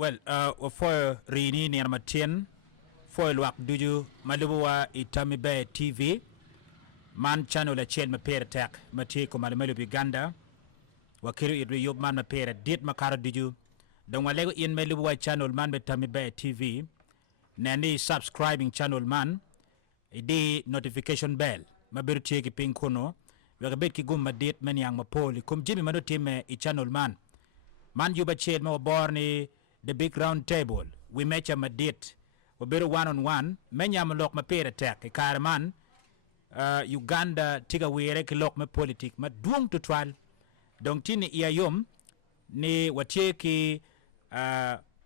Well, for rini ni armatien for luak duju maluwa itami be TV man channel la chel mapere tak mati ko malumalu Uganda wakiru idri yob man mapere dit makara duju don walego in maluwa channel man betami be TV nani subscribing channel man idi notification bell mabiru tieki pin kono wega bet ki gumma dit men yang mapoli kum jimi mado time I channel man yuba chel ma borni the big round table we match a madit we better one on one menya malok ma pere tek karman Uganda tiga were ki lok ma politik ma duong to twal donc tini iya yom ni watie ki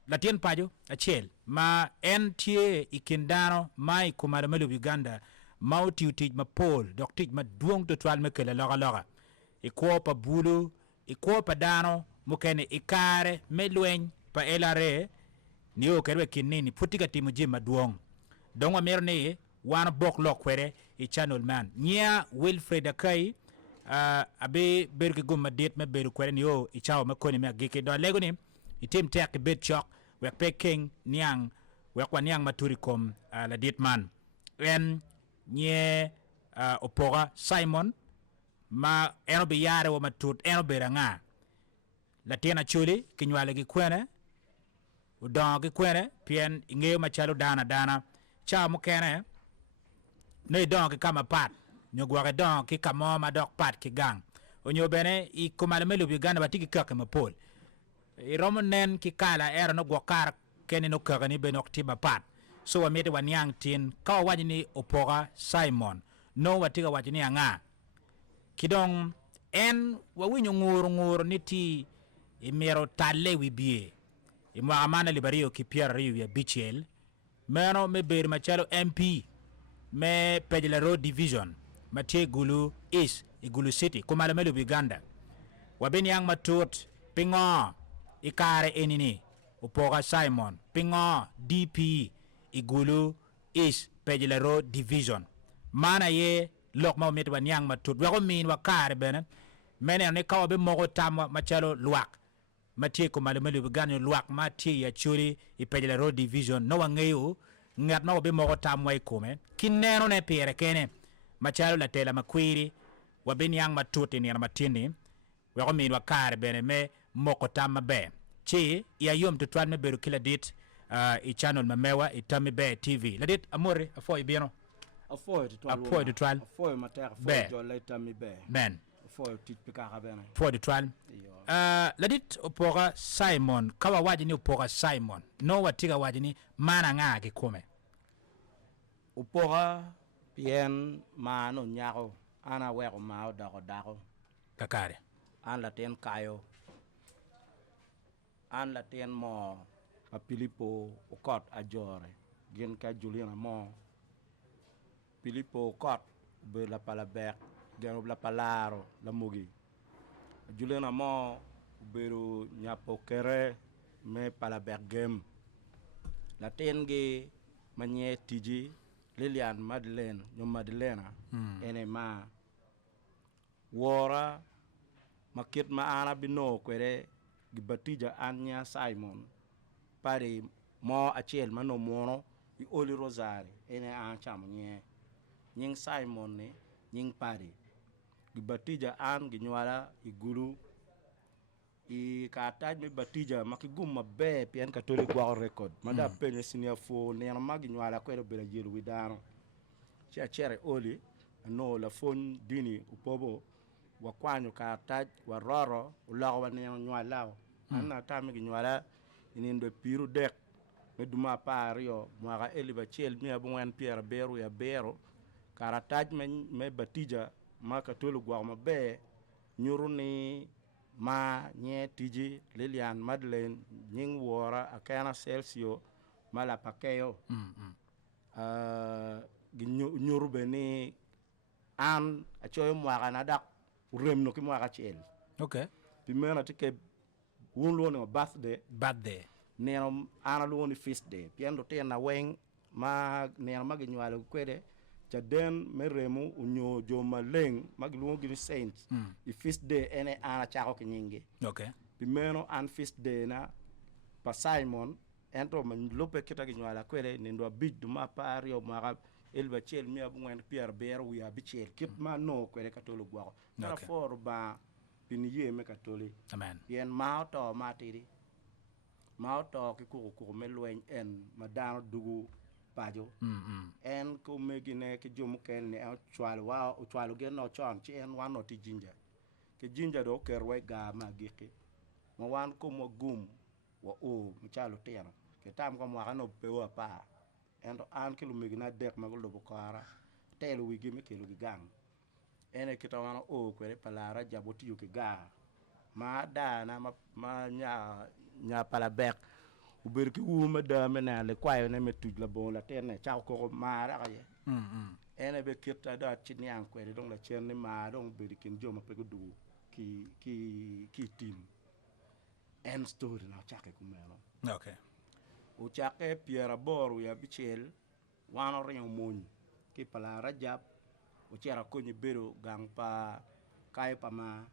latien pajo a chel ma NTA ikindano mai kumara melu Uganda mauti utij ma pol dok tij ma duong to twal ma kele loga iko pa bulu iko pa dano mukene ikare melweny pa LRA ni o kerwe kinini putika timu jima duong dongwa merne wana bok lok kwere I channel man nya Wilfred Akai abe berge gumma dit me beru kwere ni o I chao makoni me gike do lego ni itim tek bet chok we peking niang we kwa niang maturikom la dit man en nye opora Simon ma eno be yare wa matut eno beranga la tiena chuli kinywale gi kwene udon gi kwene pien ingeo machalo dana cha mukene ne don ki kama pat nyogwa don ki kama ma dok pat ki gang onyo bene I kumale melu Uganda batiki kake mapol I romonen ki kala era no gwakar kene no kake ni benok tiba pat so wamete wanyang tin kawa wajini opora Simon no watiga wajini anga kidong en wawinyo ngur niti imero tale wibie imwa amana libario ki Pierre Riu Bichel meno me ber machalo MP me Pejla Road Division matie gulu East igulu City kumala melu Uganda wabeni yang matut pingo ikare enini upoga Simon pingo DP igulu East Pejla Road Division mana ye lokma met wan yang matut wako min wakare bene mene ne kawabe mogo tam machalo luak matie ko malemele Uganda luak matie ya churi I Pejla Road Division no wangeyo ngat ma be mogo tam way kome kineno ne pere kene machalo la tela makwiri wabeni yang matuti ni matini wako min wakare bene me moko tam mabe chi ya yom to twan me beru kila dit I channel mamewa itami be TV la dit amore afo ibino afo to twal afo mater afo jo la itami be ben afo tit pikara bene for the twal la dit opora Simon kawa wajini opora Simon no watiga wajini mana nga kikume upora pien mano nyako ana weko mao dako kakare an laten kayo an laten mo a Pilipo ukot ajore gen ka Juliana mo Pilipo ukot be la palabek gen la palaro la mugi Juliana mo beru nyapo kere me palabek gem laten ge manye tiji Lilian Madeleine nyom Madelena ene ma wora makit ma ana bino kwere gibatija anya Simon pare mo achel mano mono I oli Rosari ene an chamo nye nying Simon ne nying pare gibatija an ginywala iguru I kataj me batija makigum mabe pien katoli gwa record mada penye senior fo ne magi nywala kwere bela jiru widano chia chere oli no la fon dini upobo wakwanyo kataj waroro ulago wa ne nywala anna tami ginywala inindo piru dek meduma pario mwaga eliba chel mi abwen Pierre beru ya bero karataj me batija makatoli gwa mabe nyuru ni ma nye tiji Lilian Madeleine nying wora akana Celsius mala pakeyo nyuru beni an achoyo mwaga nadak uremno ki mwaga chel okay pimena tike wunlo no birthday neno ana lo ni feast day piendo tena weng ma neno maginywala kwede chaden meremu unyo joma leng magluo gi saints I feast day ene ana chako kinyingi okay pimeno an feast day na pa Simon ento man lope kita gi nyala kwere ni ndo bid ma pario ma el ba chel mi abu ngwen Pierre ber wi abi chel kit ma no kwere katolo gwa tara for ba pin ye me katoli amen yen ma to ma tiri ma to ki ku me lwen en madano dugu pajo en ko me gine ki jum ken ne chwalo gen no chon chi en wan no ti jinja ke jinja do kerwe ga ma giki mo wan ko mo gum wa o mchalo tena ke tam ko mo no pe wa pa endo an ki lu me gina dek ma lo bokara telu wi gi me kelu gi gang ene kita wan o kwere palara jaboti yu ki ga ma dana ma nya pala bek uber ki ma da me na le kwayo ne me tuj la bon la tene cha ko ma ra ye ene be kita da chini an kwere dong la chen ni ma dong be kin joma pe du ki tim en story na chake kumelo okay o chake Pierre boru ya bichel wano rinyo mon ki pala rajab o chera konyi bero gang pa kai pa ma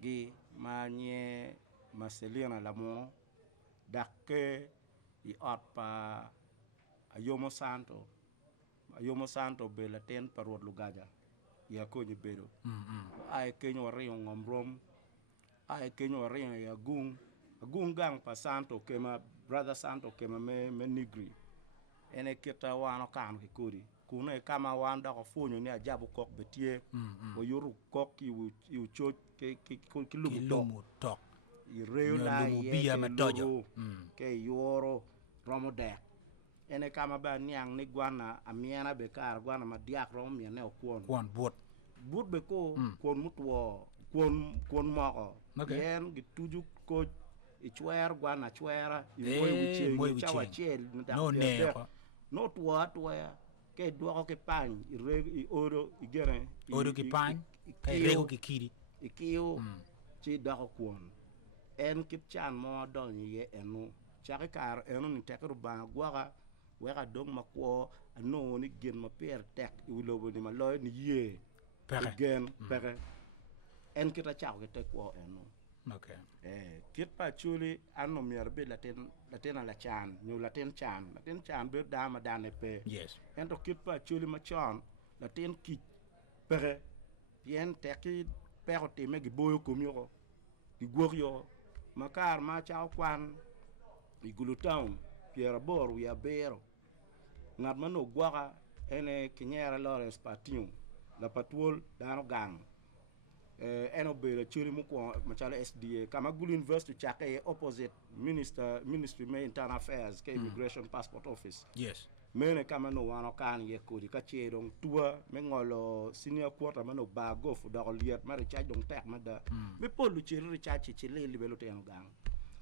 gi ma nye Marcelina Lamo dakke i ot pa Ayomo Santo be la ten parot lugaja ya konyi bero ai kenyo rinyo ngomrom ai kenyo rinyo ya gung gang pa Santo kema brother Santo kema me nigri ene kita wano kan ki kodi kuna kama wanda ko funyo ni ajabu kok betie o yoru kok yu cho ki lumu tok i reula ye matojo ke yoro romo de ene kama ba niang ni gwana amiana be kar gwana madiak rom mi ne kwon but be ko kwon mutwo kwon moko yen gituju ko i chwer gwana chwera i moy wiche chel no ne ko no twa ke dwoko ke pan i reg i oro i gere oro ki pan kai rego ki kiri i kiyo chi dako kwon en kip chan mo don ye enu chake kar enu ni tekru ba gwaga weka dong makwo no ni gen ma per tek i lobo ni maloy ni ye gen pere en kita chao ke tekwo enu okay kit pa chuli anno mier be laten la chan nyu laten chan be dama dane pe yes ento kit pa chuli ma chon laten ki pere yen teki pero teme gi boyo komyo gi gogyo makar ma chao kwan i Gulu Town Pierre Bor ya bero ngat mano gwaga ene kinyera Lawrence Patiu la patrol dano gang eno bele churi mu ko machala SDA kama Gulu University chake opposite ministry me internal affairs ke immigration passport office yes mene kama no wano kan ye kodi ka chedong tua me ngolo senior quarter mano ba gof do liet mari cha dong tek mada me polu chiri cha chi le libelo ten gang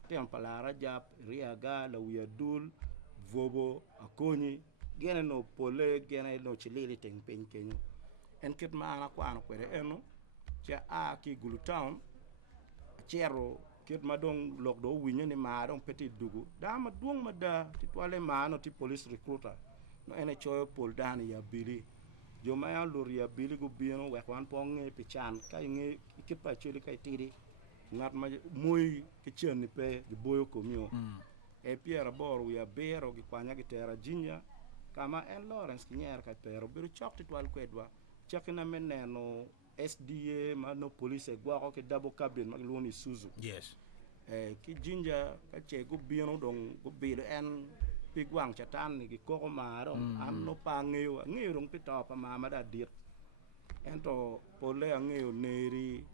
tem palara jap riaga la wiadul vobo akoni gene no pole gene no chilili ten pen kenyo en kit mana kwano kwere eno cha a ki Gulu Town chero kit madong lok do winyo ni ma dong petit dugu da ma duong ma da ti toile ma no ti police recruiter no ene choyo pol dani ya bili jo ma ya lor ya bili go bieno we kwan ponge pichan kai nge kit pa chuli kai tiri ngat ma moy ki chen ni pe di boyo komio e Pierre Bor ya bero gi kwanya gi tera jinya kama en Lawrence kinyer ka pero biru chok ti twal kwedwa chakina meneno SDA ma no police gwa ko ke double cabin ma loni Suzu yes ki jinja ka che go bieno dong go bil en pigwang chatan ni ko ma ron an no pa ngeo rong pito pa ma da dir ento pole ngeo neri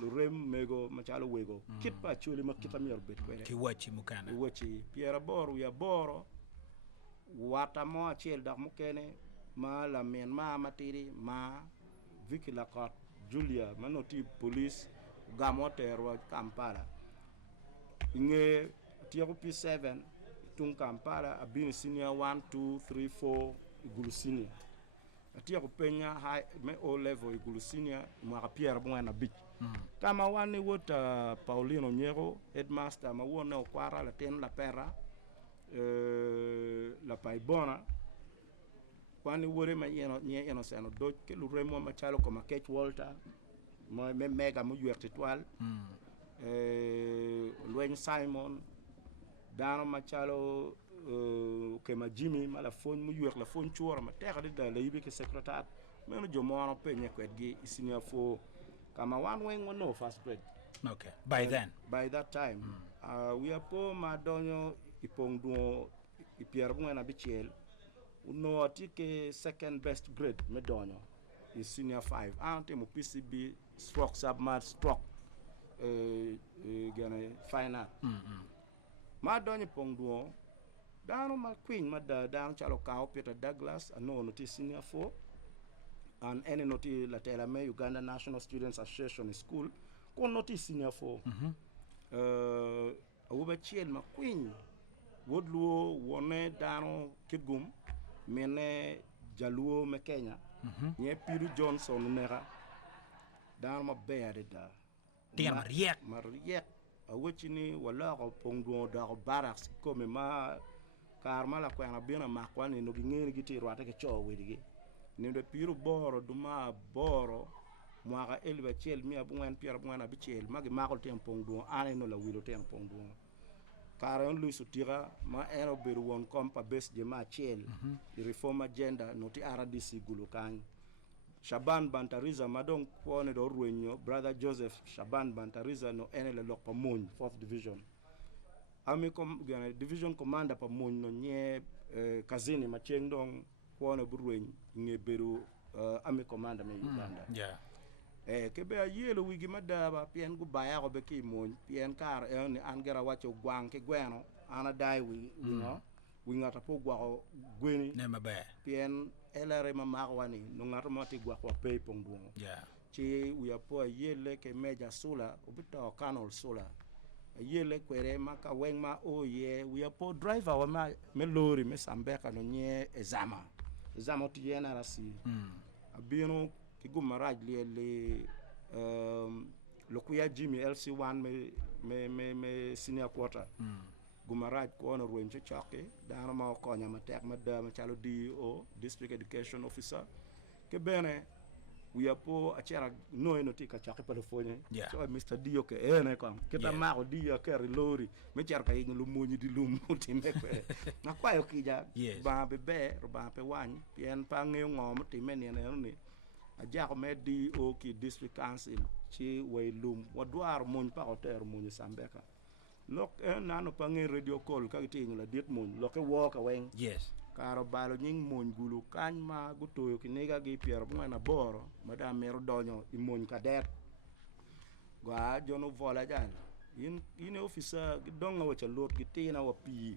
lurem mego machalo wego kit pa chuli ma kitam yor bet kwere ki wachi mukana wachi Pierre Bor ya boro wata mo achel dak mukene ma la men ma matiri ma Vicky Lakot Julia manoti police gamoterwa Kampala inge tiago P7 tung Kampala abini senior 1 2 3 4 Gulu senior tiago penya high me o level Gulu senior ma Pierre Bwana bich kama wani wota Paulino Nyero headmaster ma wona kwara la ten la pera la paibona kwani wore ma yeno seno doj ke lu remo ma chalo ko ma Kech Walter mo me mega mo yuerte twal Lwen Simon dano machalo ke ma Jimmy mala fon mu yuek la fon chuora ma teka de la yibi ke secretary meno jo mono penye kwetgi senior fo kama wan wen no first grade. Okay. By that time we are po madonyo ipong duo ipier mwana bichiel no atike second best grade medonyo is senior 5 ante mo PCB stroke submat stroke gana final madonyo pong duo dano ma queen mada dano chalo kao Peter Douglas ano noti senior 4 and any noti la Telame Uganda National Students Association School kon noti senior 4 awuba chiel ma queen wodluo wone dano kigum mene jaluo me Kenya nye Piru Johnson nera dano ma bere da tiam riek mariek awechini wala ko pongduo da ko barracks ko me ma karma la kwa na bina makwani no gingeni giti rwata ke cho wedigi nindo Piru boro duma boro mwaka elbe chiel mia bungen pier bungen abichiel magi makol tem pongduo ane no la wilo tem pongduo Karen Louis Utira ma ero beru won kompa bes je ma chiel reform agenda noti RDC gulukan Shaban Bantariza madong pone do ruenyo brother Joseph Shaban Bantariza no enele lok pa mon 4th division Army division commander pa mon no nye kazini macheng dong pone burueny nge beru Army commander me Uganda kebe a yelo wigi madaba pien gu baya ko be ki mon pien kar ni angera wacho gwang ke gweno ana dai wi no wi ngata po gwa ko gweni ne mabe pien elere ma magwani no ngata mati gwa ko pe pongdu chi wi apo yele ke meja sula ubito kanol sula yele kwere maka weng ma oye wi apo driver wa ma me lori me sambeka no nye ezama ti yena rasi abino Gumaraj le lokuya Jimmy LC1 me senior quarter Gumaraj ko na ruenche chake dana ma ko nya matek madama chalo DO district education officer ke bene we apo achera no tika chake telephone so Mr. Dio ke ene kam kita ma ko Dio ke lori me cher ka yin lu munyi di lu muti mekwe na kwa yo kija ba be ba pe wan pien pa nge ngom ti men ne ajako me DO ki district council chi waylum wadwar mon pa hotel mon sambeka lok nano pange radio call ka tingu la dit mon lok walk away karo balo nying mon gulu kan ma gutoyo kinega gi pier na boro madam mero donyo i mon kadet gwa jono vola jan in officer donga wacha lot gitina wa pi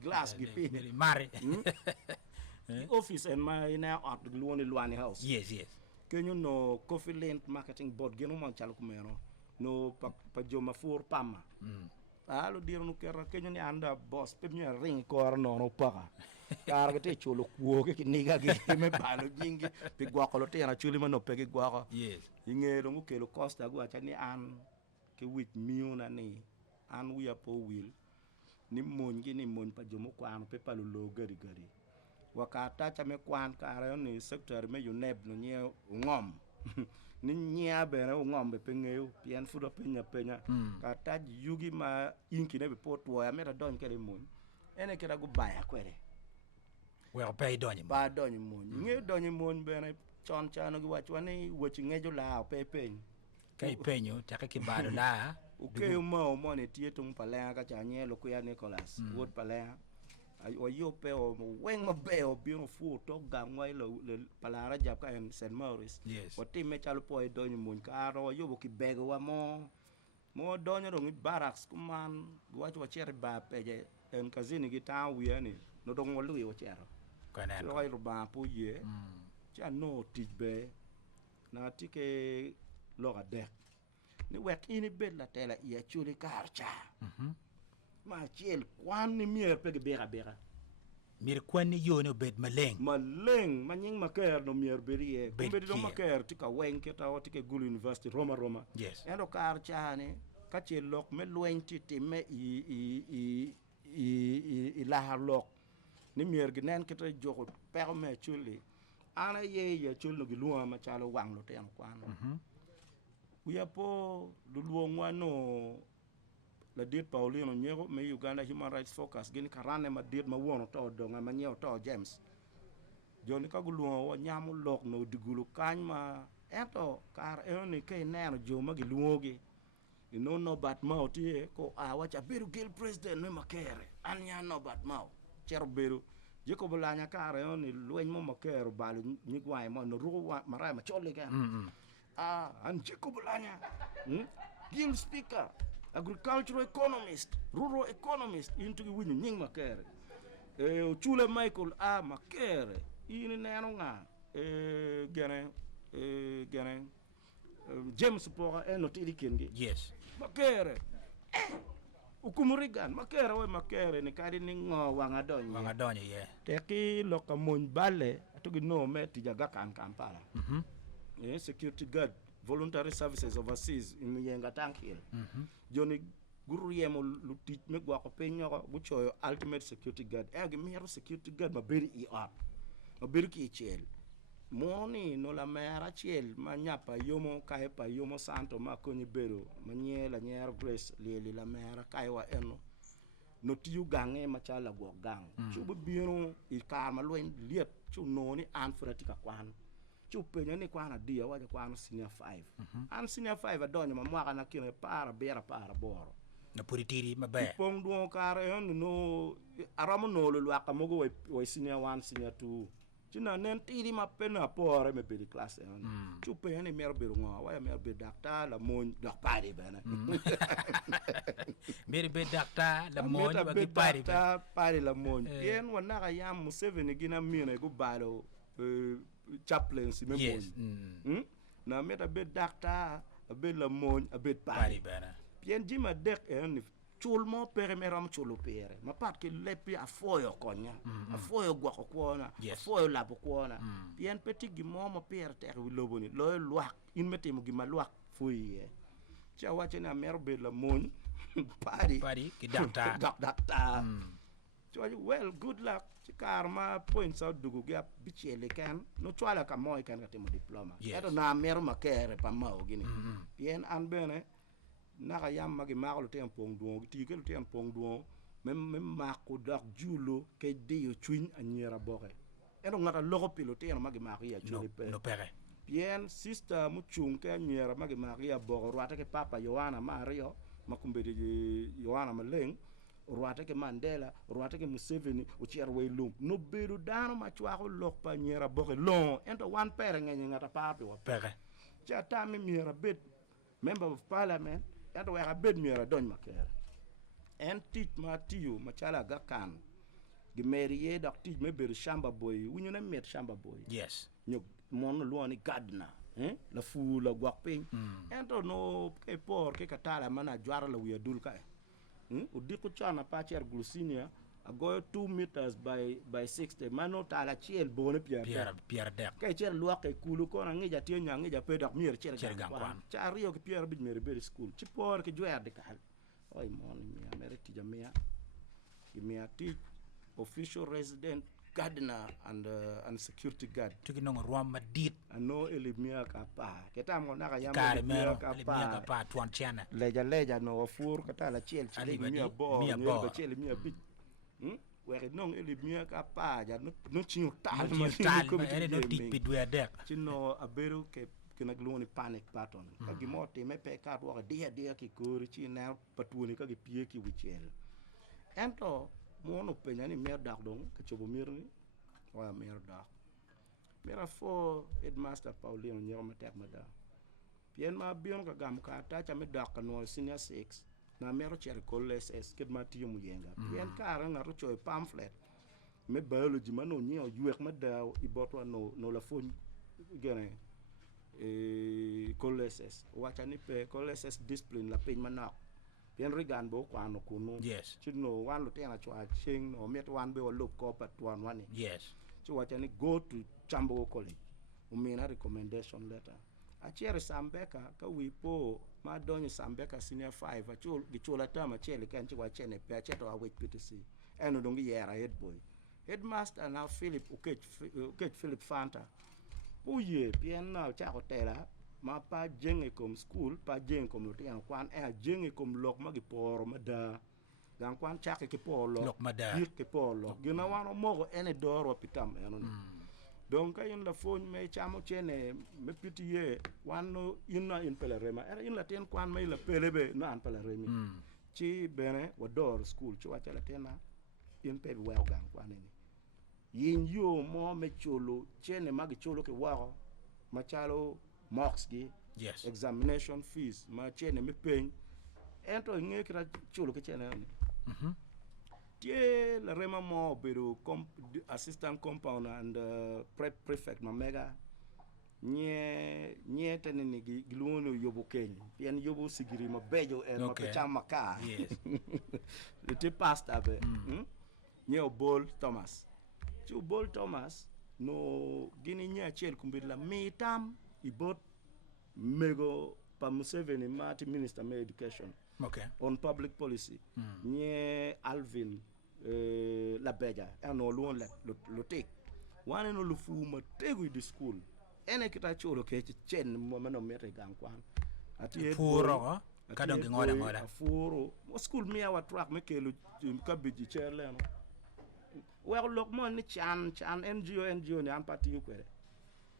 glass gi pi mare office and my ina at luani house kenyo no Coffee Lane marketing board geno man chal kumero no pa joma fur pama alo diro no kera kenyo ni anda boss pe mi ring ko no paka kar ke te chulo kuo ke niga ge me balo jingi pe gwa ko te na chuli mano pe ke gwa ko ingero ngo kelo costa gwa cha ni an ke wit miuna ni an wi apo will ni mongi ni mon pa jomo kwano pe palo lo gari wakata cha me kwan kara ni sector me UNEB no nye ngom ni nya bere ngom be pengeu pien fudo penya kata yugi ma inki ne be potwo ya mera don kele mun ene kira go baya kwere we pay donyi ba donyi mun nge donyi mun bere chon chano gi wachwani wochi ngejo la pe kai penyo ta ke bado la okay mo ne tietum pala ka cha nye lokuya Nicholas wod pala o yo pe o weng ma be o bi no fu to gangwai le palara jab ka en St. Maurice o timme chalo po e donyo mun ka ro yo ki bego wa mo donyo ro barracks kuman gwacho chere ba peje en kazini gi ta wiani no dong wo lu yo chero kana ro ba po ye cha no tijbe na tike lo ga de ni wek ini bed la tela ya chuli karcha ma chiel kwan ni mier pe bera mir kwan ni yo no bed maleng manying maker no mier berie kumbe do maker tika wen ke ta otike gulu university Roma endo kar chane ka chiel lok me lwen ti me i la lok ni mier gnen ke ta jogo per me chuli ana ye chul no gi luwa ma chalo wang lo tem kwan we po luong no la dit Paulino Nyego me Uganda Human Rights Focus gini karane ma dit ma wono to donga ma nyeo to James joni ka guluo wa nyamu lok no digulu kany ma eto kar eni ke neno jo ma giluogi no bat mau tie ko wacha beru gil president me makere anya no bat mau cher beru jiko bulanya kar eni lwen mo makere balu nyigwai mo no ru mara ma chole kan an jiko bulanya gil speaker agricultural economist rural economist into the winning nying makere chule Michael makere ini neno nga gene James Pora no tidi kengi yes makere ukumurigan makere we makere ni kadi ni ngo wanga donye teki loka mon bale atugi no meti jaga kan Kampala security guard voluntary services overseas in yenga tankil joni guru yemo lutit me gwa ko penyo bu choyo ultimate security guard mero security guard maberi maberi ki chel moni no la mera chel ma nyapa yomo kai pa yomo santo ma ko ni bero ma nyela nyer grace leli la mera kai wa eno no tiu gange ma chala go gang chubu biro I kar ma lwen liet chu noni an fratika kwan chu penyo ni kwana dia wa kwana senior 5 an senior 5 adonyo ma mwaka na kire para bera para boro na puritiri mabe pong duo kar no aramo no lo aka mogo we senior 1 senior 2 china nen tiri ma pena pore me beli class chu penyo ni mer bero ngo wa mer be dakta la mon dak pare bana mer be dakta la mon wa ki pare la mon yen wana ga yam Museveni gina mine go balo chaplains me mon na meta be dakta be la mon be pare bana bien jima dek chul mo pere meram chulu pere ma pat ke lepi a foyo konya a foyo gwa ko kona a foyo labo kona bien petit gi mo pere ter wi loboni lo luak in meti mo gi ma luak fuye cha wache na merbe la mon pari ki dakta so well good luck karma points out dugu ga bichele kan no twala ka moy kan ka temo diploma eto na mer makere pa mao gini bien an bene naka yam magi makolo tem pong duo ti ke tem pong duo mem mako dak julo ke de yo twin anyera boke eno ngata logo pilote no magi maki ya juli pe no pere bien sister mu chung ke anyera magi maki ya bogo rwata ke papa Yohana Mario makumbe de Yohana Maleng rwata ke Mandela rwata ke Museveni o cherwe lum no beru dano ma chwa ko lok pa nyera boke long ento one pere ngene ngata papi wa pere cha tami miera bit member of parliament ento wa bed miera don makere en tit ma tiyo ma chala ga kan gi meriye dak tit me beru shamba boy wunyu na met shamba boy yes nyok mon lo ni gadna la fu la gwak pin ento no ke por ke katala mana jwara la wiya dul ka o diko chana pa cher glucinia ago 2 meters by 60 mano tala chiel bone pierre dek ke cher luak e kulu ko na ngeja tie nya ngeja pedak mier cher gangwan cha rio ke pierre bid mere ber school ci por ke joer de kal oy mon mi ameriti jamia mi ati official resident gardener and security guard tuki no rwam madit ano elimia ka pa ketam ngona ka yam elimia ka pa tuan chana leja no fur kata la chiel chile mi bo ba chiel mi bit were non elimia ka pa ja no chinyo tal ma ko no tipi dwe dek chino aberu ke kena gloni panic pattern ka gimote me pe ka wa dia ki kori chi na patuni ka gi pie ki wichel ento mono penyani mer dak dong ke chobo mirni wa mer dak mera fo headmaster Paulino Nyero matek mada pien ma bion ka gam ka ta cha me dak no senior 6 na mero cher koles es ke mati mu yenga pien ka ran ro choy pamphlet me biology mano nyeo yuek mada ibotwa no la fon gene koles wacha ni pe koles discipline la pen manak pien rigan bo kwano kunu yes chino wan lo tena chwa ching no met wan be lo ko pat wan wani yes so wacha ni go to Chambo College umina recommendation letter a chere Sambeka ka wipo ma donyo Sambeka senior 5 achul gichula tama chele kan chwa chene pe cheto a wait PTC eno dongi yera head boy headmaster now Philip Philip Fanta uye pien na cha hotela ma pa jenge kom school pa jeng kom lutino kwan jenge kom lok ma gi poro ma da gan kwan chake ki polo lok ma da ki polo gina wano mogo ene doro pitam eno donc in la fon me chamo chene me pitiye wano in pelerema era in la ten kwan me la pelebe na an peleremi chi bene wador school chi wacha la tena in pe wel gan kwan ni yin yo mo me cholo chene magi cholo ke wao machalo mocks gi yes examination fees ma chene me pen ento nge kra cholo ke chene tie la rema mo bedo assistant compound and prefect ma mega nye tene ni giluno yobo kenya pien yobo sigiri ma bejo ma pechama ka yes te pasta be nye bol thomas chu bol thomas no gini nya chel kumbir la mitam ibot mego pa Museveni mati minister of education on public policy nye Alvin la beja eno luon lo tek wane no lu fu ma tegu di school ene kita cholo ke chen mo mano mete gang kwan ati furo kadon ngoda furo school mi awa track me kelu kabiji cherle no wel lok mo ni chan NGO ni an parti yu kwere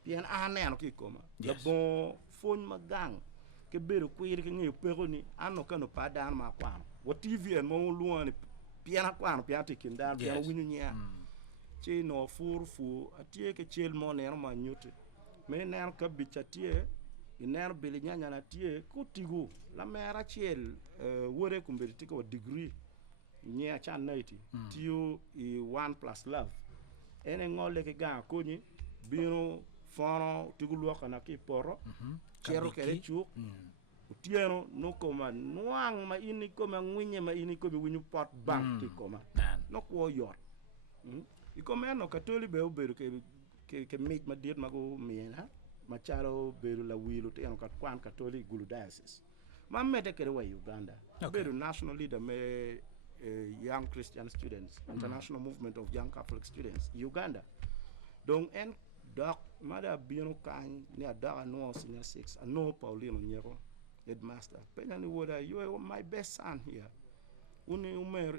pien ane no ki koma la bon fon magang ke beru kwir ke ngi pero ni ano kanu padan ma kwan wo TV en mo luon piana kwan piati kindan piano winyu nya che no furfu atie ke chel mo ner ma nyute me ner ka bichatie iner bili nyanya na tie kutigu la mera chel wore kumbiriti ko degree nya chan naiti tio i 1+ love ene ngole ke ga konyi biro fono tigulu kana ki poro chero kere chu utieno no koma nuang ma ini koma ngwinye ma ini ko bi winyu pot bank ti koma no ko yor ikoma no katoli be oberu ke meet ma dit mago miena ma charo beru la wilu te no kat kwan katoli gulu diocese ma mete kere wa Uganda beru national leader me young Christian students international movement of young Catholic students Uganda donc en doc mada bino kan ni adara no senior 6 no Paulino Nyero headmaster penani woda you are my best son here uni umer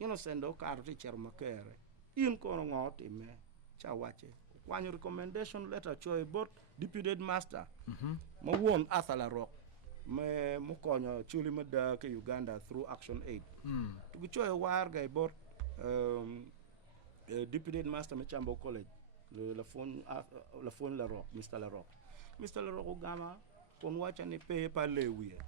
innocent do kar teacher makere in kono ngoti me cha wache kwanyo recommendation letter choy bot deputy headmaster ma won asala rock me mo konyo chuli mada ke Uganda through Action Aid to choy war gay bot deputy headmaster me Chambo College la phone la rock Mr. La Rock gama kon wacha ni pay pa lewiye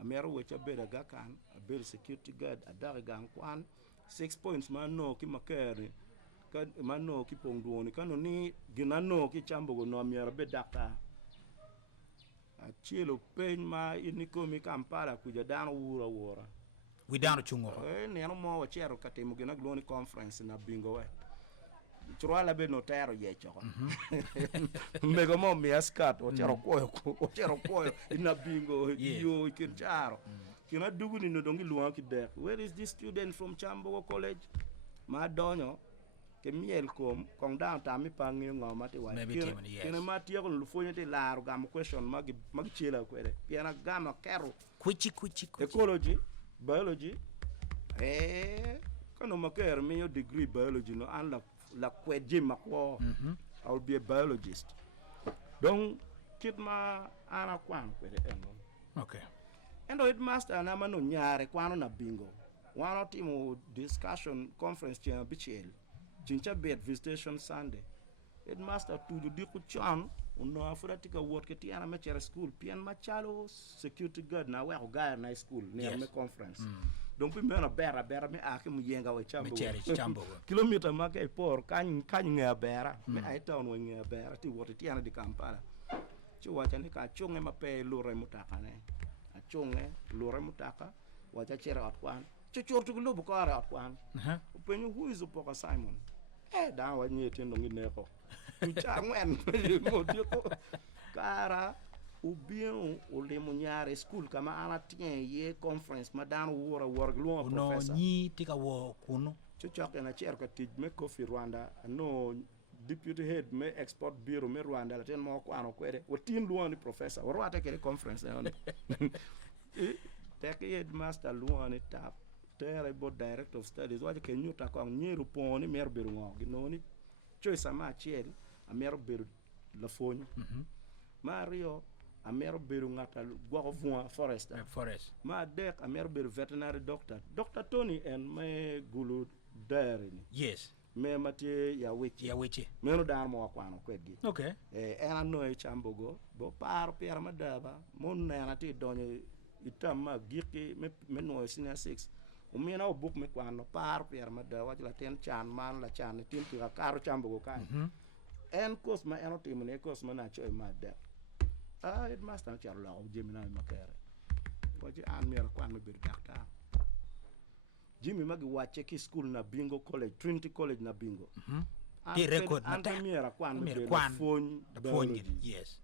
amero wecha beda gakan a bel security guard adare gang kwan 6 points mano ki makere ka mano ki pongduoni kanu ni ginano ki chambo no amero bedaka a chelo pen ma iniko mi Kampala kuja dano wura we down chungo ne no mo wachero katimo gina gloni conference na bingo we Churala be notero yecho. Mego mo mi askat o chero koyo ina bingo yo ikincharo. Kina dugu ni nodongi luan ki dek. Where is this student from Chambo College? Ma donyo ke miel kom kong down tami pangi ngomati wa. Kina mati yako lufonye te laru gam question magi chela kwere. Piana gama kero. Kuchi. Ecology, biology. Kano maker me degree biology no an la kweji makwo I'll be a biologist donc kitma ana kwan kwede eno okay endo headmaster na mano nyare kwano na bingo wano timo discussion conference chen bichel chincha bed visitation Sunday headmaster tuju diku chan uno afuratika work ke tiana me chere school pian machalo security guard na wa ga na school near me conference donc bi mena bera me ake mu yenga wa chambo kilometer ma kay por kan nga bera me ay town wa nga bera ti woti tiana di Kampala ci wacha ni ka chonge ma pe lore mutaka ne a chonge lore mutaka wacha chera atwan ci chortu lu bu ko ara atwan penyu who is Opoka Simon da wa nyete ndo ngi ko cha ngwen mo diko kara ubien olemo nyare school kama ana tien ye conference madan wora glon professor no ni tika wo kuno chochoke na cher ka tij me Kofi Rwanda no deputy head me export bureau me Rwanda la ten mo kwano kwede wo tin luoni professor wo rwata ke conference on take headmaster luoni tap tere bo director of studies waje ke nyuta ko nyiru poni mer beru ngo ginoni choice ma chiel a mer beru la fogn Mario a mer beru ngata gwa voa forest ma dek a mer beru veterinary doctor Dr. Tony and me gulu dairy yes me matie ya wechi me no dar mo kwano kwedgi okay era no e chambogo bo par per madaba mon na ti donye itama giki me no sina 6 o me na book me kwano par per madaba la ten chan man la chan tin ti ka karo chambogo kan en kos ma eno tim ne kos ma na choy madda it must not char law jimina makere waji an mer kwan me bir dakta Jimmy magi wache ki school na Bingo College, Trinity College na Bingo. Di record na ta. Miera kwan me be phone yes.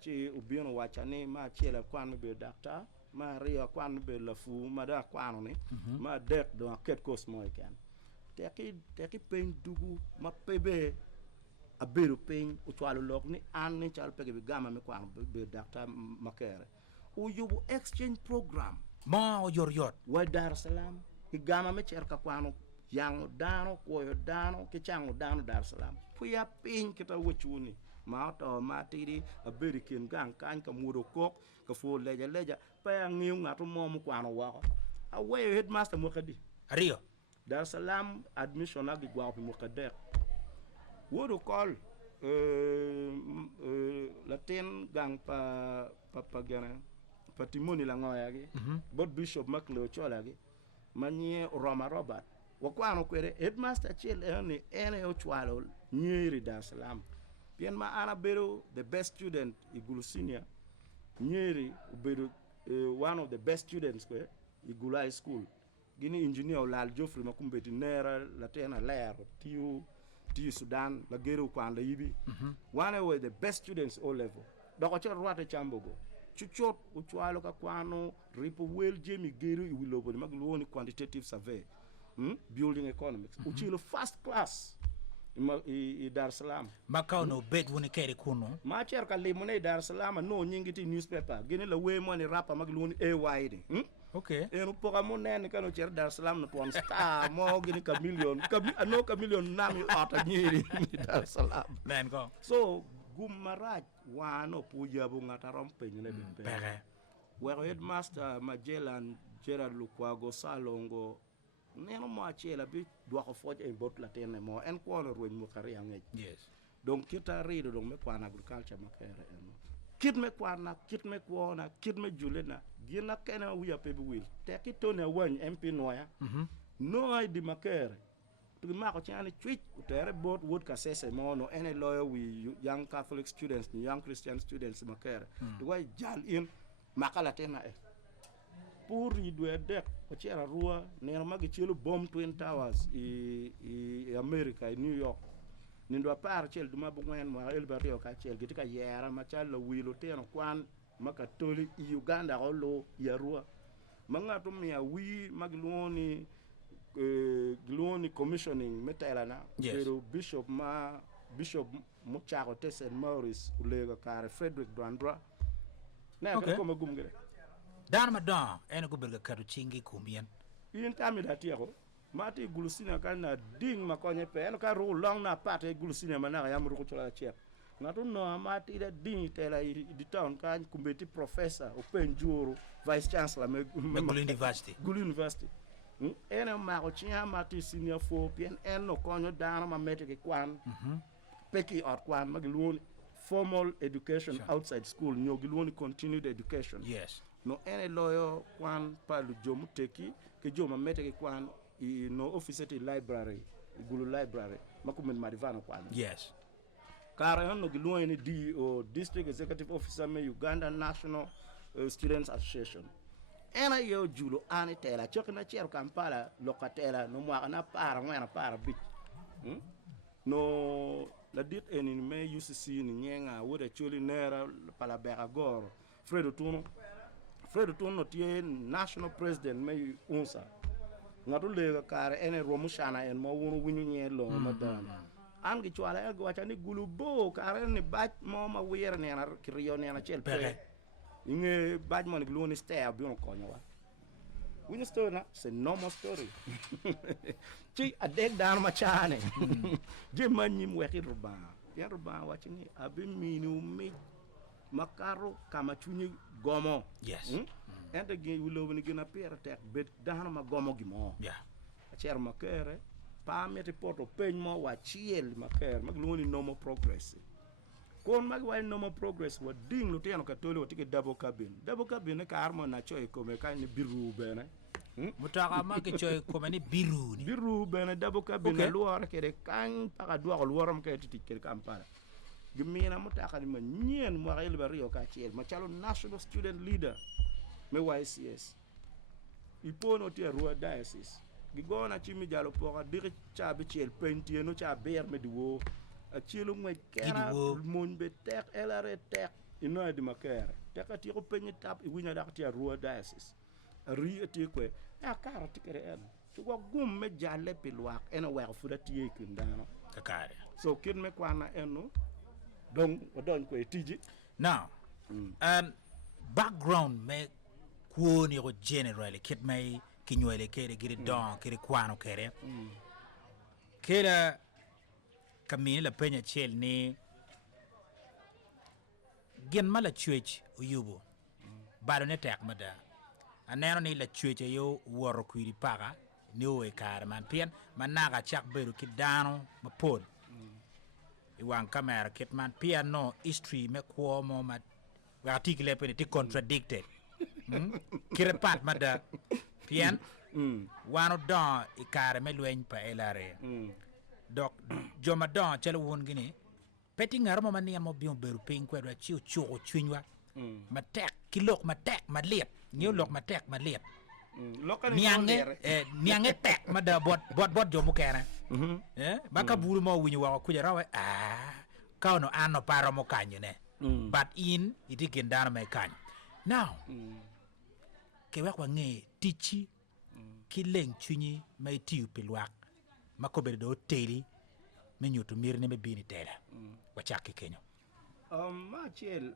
Chi ubiono wacha ni ma chiela kwan me be doctor, ma ria kwan me be la fu, ma da kwan ni, ma dek do ket kos mo ikan. Teki pen dugu ma pebe a beru pen utwalo lok ni an ni chal pege be gama me kwan be doctor makere. U yubu exchange program. Ma o yor. Wa Dar es Salaam Igama me cerca kwano yang dano koyo dano ke chango dano Dar es Salaam puya pin kita wuchuni ma to ma tiri a berikin gang kan ka muro kok ka fo leja pa ya ngiu ngatu mom kwano wa a way headmaster mo kadi Rio Dar es Salaam admission agi gwa mo kadek wodo call latin gang pa gana patimoni la ngoyagi bod bishop maklo cholagi manye Roma Robert wakwano kwere headmaster chiel ene ochwalo nyeri Dar es Salaam bien ma ana beru the best student igulu senior nyeri beru one of the best students kwe igulu high school gini engineer lal Joffrey makumbeti nera la tena lero tiu Sudan la geru kwan la yibi one were the best students all level doko chor rwate chambogo chuchot uchwalo ka kwano ripo wel jemi geru iwilobo ni magluoni quantitative survey building economics uchilo first class i Dar es Salaam makao no bed woni kere kuno ma cer ka limone Dar es Salaam no nyingiti newspaper gene la we mo ni rapa magluoni AYD okay enu poka mo nen kanu cer Dar es Salaam no ton star mo gene ka million ka million nami ata nyiri Dar es Salaam men go so gumaraj wano puja bu ngata rompenye ne pere wero headmaster Magellan Gerard Lukwago Salongo neno mo achela bi do ko foje e bot la tene mo en ko no ruñ mo kari angé yes donc kita rido donc me kwana agriculture makere en kit me kwana kit me kwona kit me julena gina kena wiya pe bi wil te kitone wan MP noya no ay di makere to ma ko tiane tweet utere bot wood ka sese mo no any lawyer we young Catholic students young Christian students makere to way jal in makala tena e pour idwe dek ko ciara rua ne magi cielo bomb Twin Towers i America i New York ni ndo par ciel duma bu ngwen mo elberto ka ciel gitika yera ma cial wilo teno kwan maka toli i Uganda rollo ya rua manga to mi wi magluoni gloni commissioning metelana pero bishop Muchako Tesen Maurice ulega kare Frederick Dwandra na ko ma gum gere dan madan en go berga kadu chingi kumbien in tami da tiako mati gulusina kana ding makonye pe en ka ru long na pate gulusina mana ya muru ko chola chep ngatu no mati da ding tela di town kan kumbeti professor open juru vice chancellor me Gulu University ene ma ko chia mati senior fo pien en no konyo dana ma mete ke kwan peki ot kwan magluon formal education outside school nyogluon continued education yes no ene loyo kwan palu jomu teki ke joma mete ke kwan i no office at library Gulu library makumen marivano kwan yes kara no gluon ni DO district executive officer me Uganda National Students Association ena yo julo ani tela chokna cher Kampala lokatela no mwa na para ngwana para bit no la dit eni me UCC ni nyenga woda choli nera pala beragor Fredo Tuno tie national president me unsa ngatu le kare ene romushana en mo wonu winyu nye lo madana an gi chwala go wacha ni gulu bo kare ni bach mo ma wer ne na kriyo ne na chel pe inge bach mo ni glu ni stab bi on konyo wa wini story na c'est normal story ci adek dan ma chane je man nyim wexi ruba ya ruba wacha ni abi minu mi makaro kama chunyi gomo yes ente gi wulo ni gina pere tek bet dan ma gomo gi mo yeah cher ma kere pa meti poto peñ mo wa chiel ma kere mag lo ni normal progress kon mag wa normal progress wa ding lu teno ka tolo tike double cabin ka armo na choy ko me ka ni biru bene mutaka ma ke choy ko mani biru bene double cabin okay. Lo ara kere kan para do lo waram ka titi kel kampala gimina mutaka ni ma nyen mo rel bari ka chiel ma chalo national student leader me YCS ipono te rua diocese gigona chimi jalo poka diri chabi chiel pentie no cha ber me diwo a chielo ngwe kera mon be tek elare tek ino di makere tek ati ko penye tap i winya dak ti rua diocese ri ati ko a kara tikere en to go gum me jale pilwak ena wa fuda tie kindano kakare so kin me kwana eno donc odon ko tiji now background me kuoni ko generally kit may kinywele kere giri don kere kwano kere kera kamini la penya chel ni gen mala chwech uyubo bado ne tek mada aneno ni la chwech yo woro kwiri paga ni o e kare man pien managa chak beru kidano mapod iwan kamera kit man pien no history me kwo mo ma article pe ti contradicted kire pat mada pien wano don i kare me lweny pa elare dok joma don chelo won gini peti ngaro ma mania mo bion beru pin kwedwa chiu chuo chwinywa matek kilok matek maliep nyo lok matek maliep niange tek mada bot jomu kere baka buru mo winyo wa kuja rawe kauno ano paro mo kanyo ne but in iti gendana me kanyo now ke wa nge tichi kileng chunyi mai tiu pilwak makobe do teli menyuto mirne me bini tela wachaki kenyo ma chiel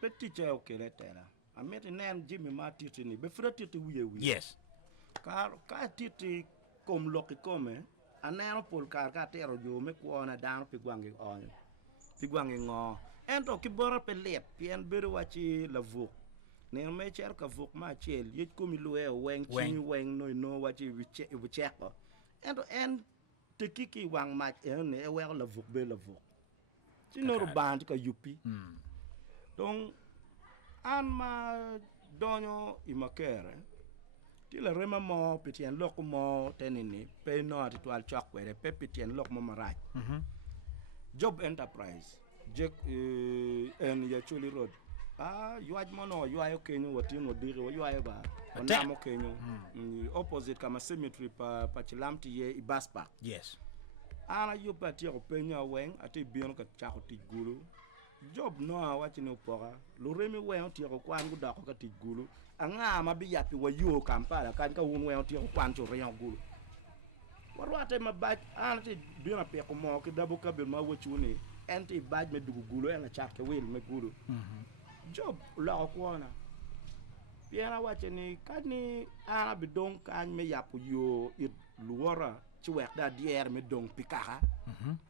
petiche okele tela ameti nen Jimmy Matiti ni be fretiti wiye yes ka titi kom loki kome aneno pol kar ka tero jo me kuona dano pigwangi onyo pigwangi ngo ento kibora pe lep pien beru wachi la vuk ne me cher ka vuk ma chiel yit komi luwe weng chini weng no wachi wicheko ento en tekiki wang ma ne e wer la vuk be la vuk tinoro band ka yupi donc an ma donyo imakere ti la rema mo petien lok mo tenini pe no atwal chakwere pe petien lok mo maraj job enterprise jek en ya chuli road yuaj mono yuayo kenyo watino diri wa yuayo ba onamo kenyo opposite kama cemetery pa chilamti ye ibaspa yes ana yupa ti ko penya weng ati bion ka chako ti gulu job no wachi no pora lo remi weng ti ko kwan gu dako ka ti gulu anga ma bi yapi wa yo Kampala kan ka won weng ti ko kwan to reyon gulu warwate ma baj ana ti bion pe ko mo ki dabu ka bil ma wachuni enti baj me dugu gulu ena chake wil me gulu job la ko na piena wachi ni kani ana bi don kan me yapu yo it luora ci wek da dier me dong pikara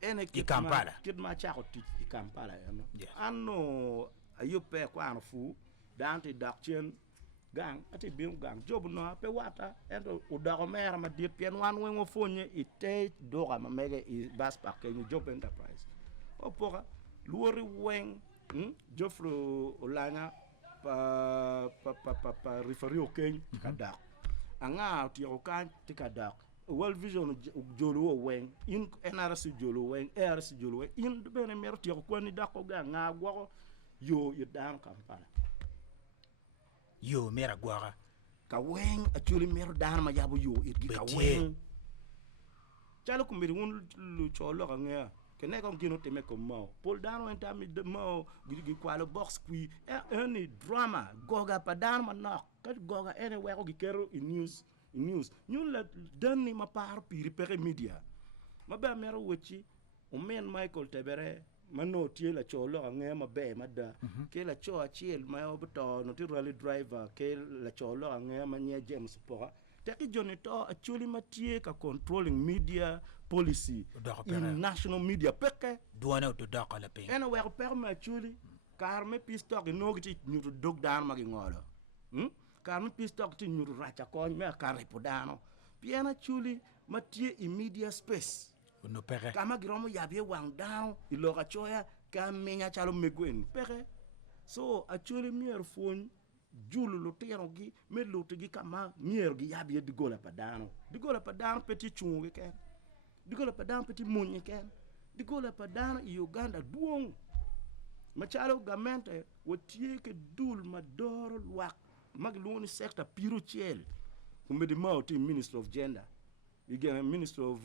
ene ki Kampala kit ma cha ko ti Kampala no anno ayupe ko an fu danti dakchen gang ati bim gang job no pe wata ento u da ko mera ma dit pien wan wengo fonye ite doga ma mege i bas park ni job enterprise o pora luori weng jofro olanya pa referi o ken kadak anga ti o kan ti kadak World Vision jolo weng in NRC jolo weng RC jolo weng in bene mer ti ko ni dako ga nga gwo yo dan Kampala yo mera gwara ka weng actually mer dan ma yabo yo it ka weng chalo ko mi won lu cholo ga nga ke ne ko gino teme ko mo pol dan en tami de mo gi kwalo box qui any drama goga pa dan ma nok ka goga ene we ko gi kero in news ñun la danni ma par piri pere media ma ba mero wëcci o men Michael Tebere mano tie la cholo nge ma be ma da ke la cho achiel ma obuto no ti rally driver ke la cholo nge ma nye James Pora te ki joni to actually ma tie ka controlling media policy in national media peke duana to dakala pe ena we per ma actually car me pistok no giti nyuto dog dan ma gi ngolo car me pistok ti nyuto racha ko me car podano piena actually ma tie in media space no pere kama giromo yabie wang down iloka choya ka menya chalo megwen pere so actually mier fon julu lo tero gi me lo gi kama mier gi yabie digola padano petit chungu ke digola padano petit munye ke digola padano Uganda duong machalo gamente wotie ke dul madoro lwak magluni sector piro chiel kumbe di mauti minister of gender again minister of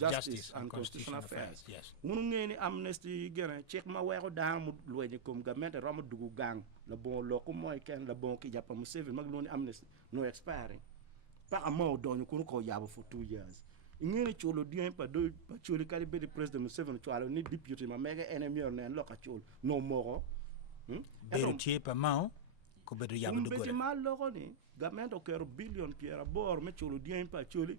justice and constitutional affairs yes munu ngeni amnesty again check ma wero da mu loye comme gamente ramu dugu gang la bon lo ko moy ken la bon ki japa mu seve magluni amnesty no expiring pa amo donyo ko yabo for 2 years ngeni cholo dien pa do pa choli kali be the president mu seve cholo ni deputy ma mega enemy or nen lo ka chol no moro berutie pa mao ko be do yabo do gore ma lo ni gamente ko billion pierre bor me cholo dien pa choli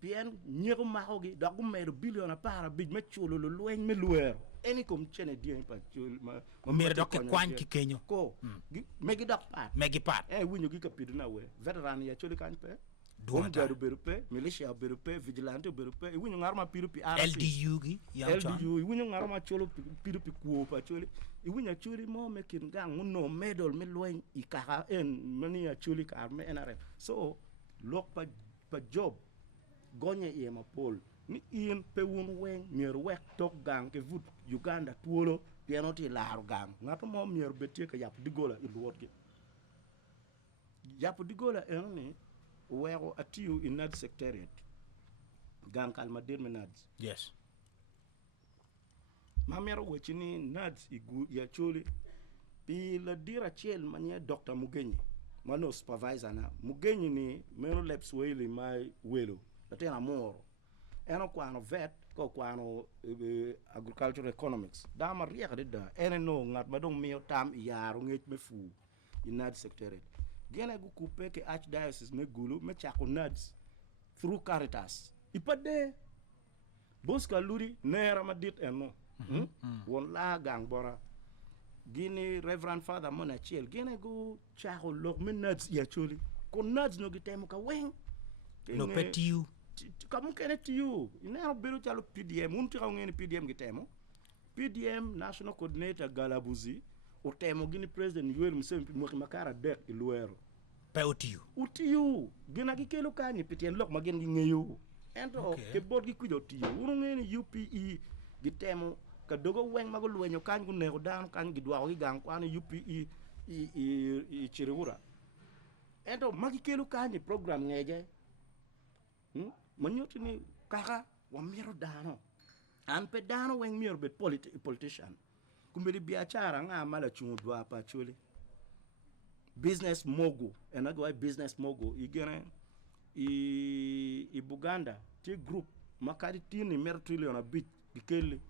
bien nyego mahogi da ko mer billion para bij me chulo lo loen me luer eni kom chene dien pa chul ma mer do ke kwan ki kenyo ko megi dak pat winyo gi kapidu na we veteran ya chuli kan pe duata do berupe militia berupe vigilante berupe winyo ngarma pirupi LDU gi LDU winyo ngarma cholo pirupi ku pa chuli winyo chuli mo me kin gang no medal me loen ikara en mani ya chuli kar me NRM so lok pa job gonye ye ma pol ni in pe wun wen mier wek tok gang ke vut Uganda tuolo pianoti laru gang ngato mo mier betie ka yap digola iluot gi yap digola ni wero atiu in nad secretariat gang kalma dir menad yes ma mero wechini nad igu ya choli pi la dira chel manye Dr. Mugenyi mano supervisor na Mugenyi ni meno leps wele mai welo tena moro eno kwano vet ko kwano agricultural economics dama riek de da ene no ngat madong mio tam yaro ngech me fu inad secretariat gene gu coupe ke archdiocese me gulu me chako nads through Caritas ipade boska luri nera madit eno won la gang bora gini reverend father mona chiel gene gu chako lok me nads ya choli ko nads no gitemo ka wen no petiu kamu kene tiyu ina biru chalo PDM unti ka ngene PDM gitemo PDM national coordinator Galabuzi utemo gini president Yoweri Museveni mo makara dek iluero pe utiyu gina gikelo kani pitien lok magen gi ngeyo ento ke bod gi kujo tiyu uru ngene UPE gitemo ka dogo wen mago luenyo kan gu nego dan kan gi dwa gi gang kwani UPE i chirigura ento magikelo kani program ngege manyoti ni kaka wa miro dano an pe dano wen miro bet politician kumbiri biachara nga mala chungudwa pa chuli business mogul enagwa business mogul igene i Buganda ti group makari tini mer trillion a bit gikeli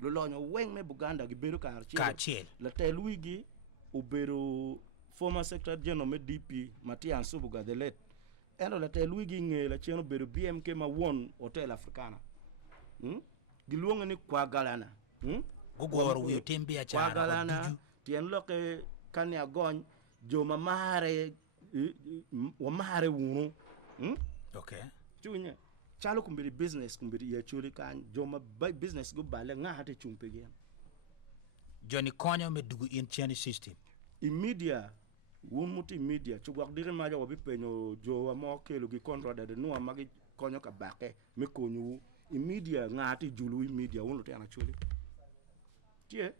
lo lonyo wen me Buganda giberu ka chiel la teluigi ubero former secretary general me DP Matian Subuga the late eno la te luigi nge la cheno beru BMK ma won hotel africana giluonga ni kwa galana gogor wi tembe a kwa galana tien loke kani agony jo mamare wa mare wunu okay chunya chalo kumbiri business kumbiri ya chuli kan jo ma business go bale nga hate chumpe gen Johnny Konyo me dugu in chani system media wumuti media chugwak dire maja wabi penyo jo wa mo kelo gi Conrad de no magi konyo ka bake me konyu media ngati julu media wonu te ana chuli tie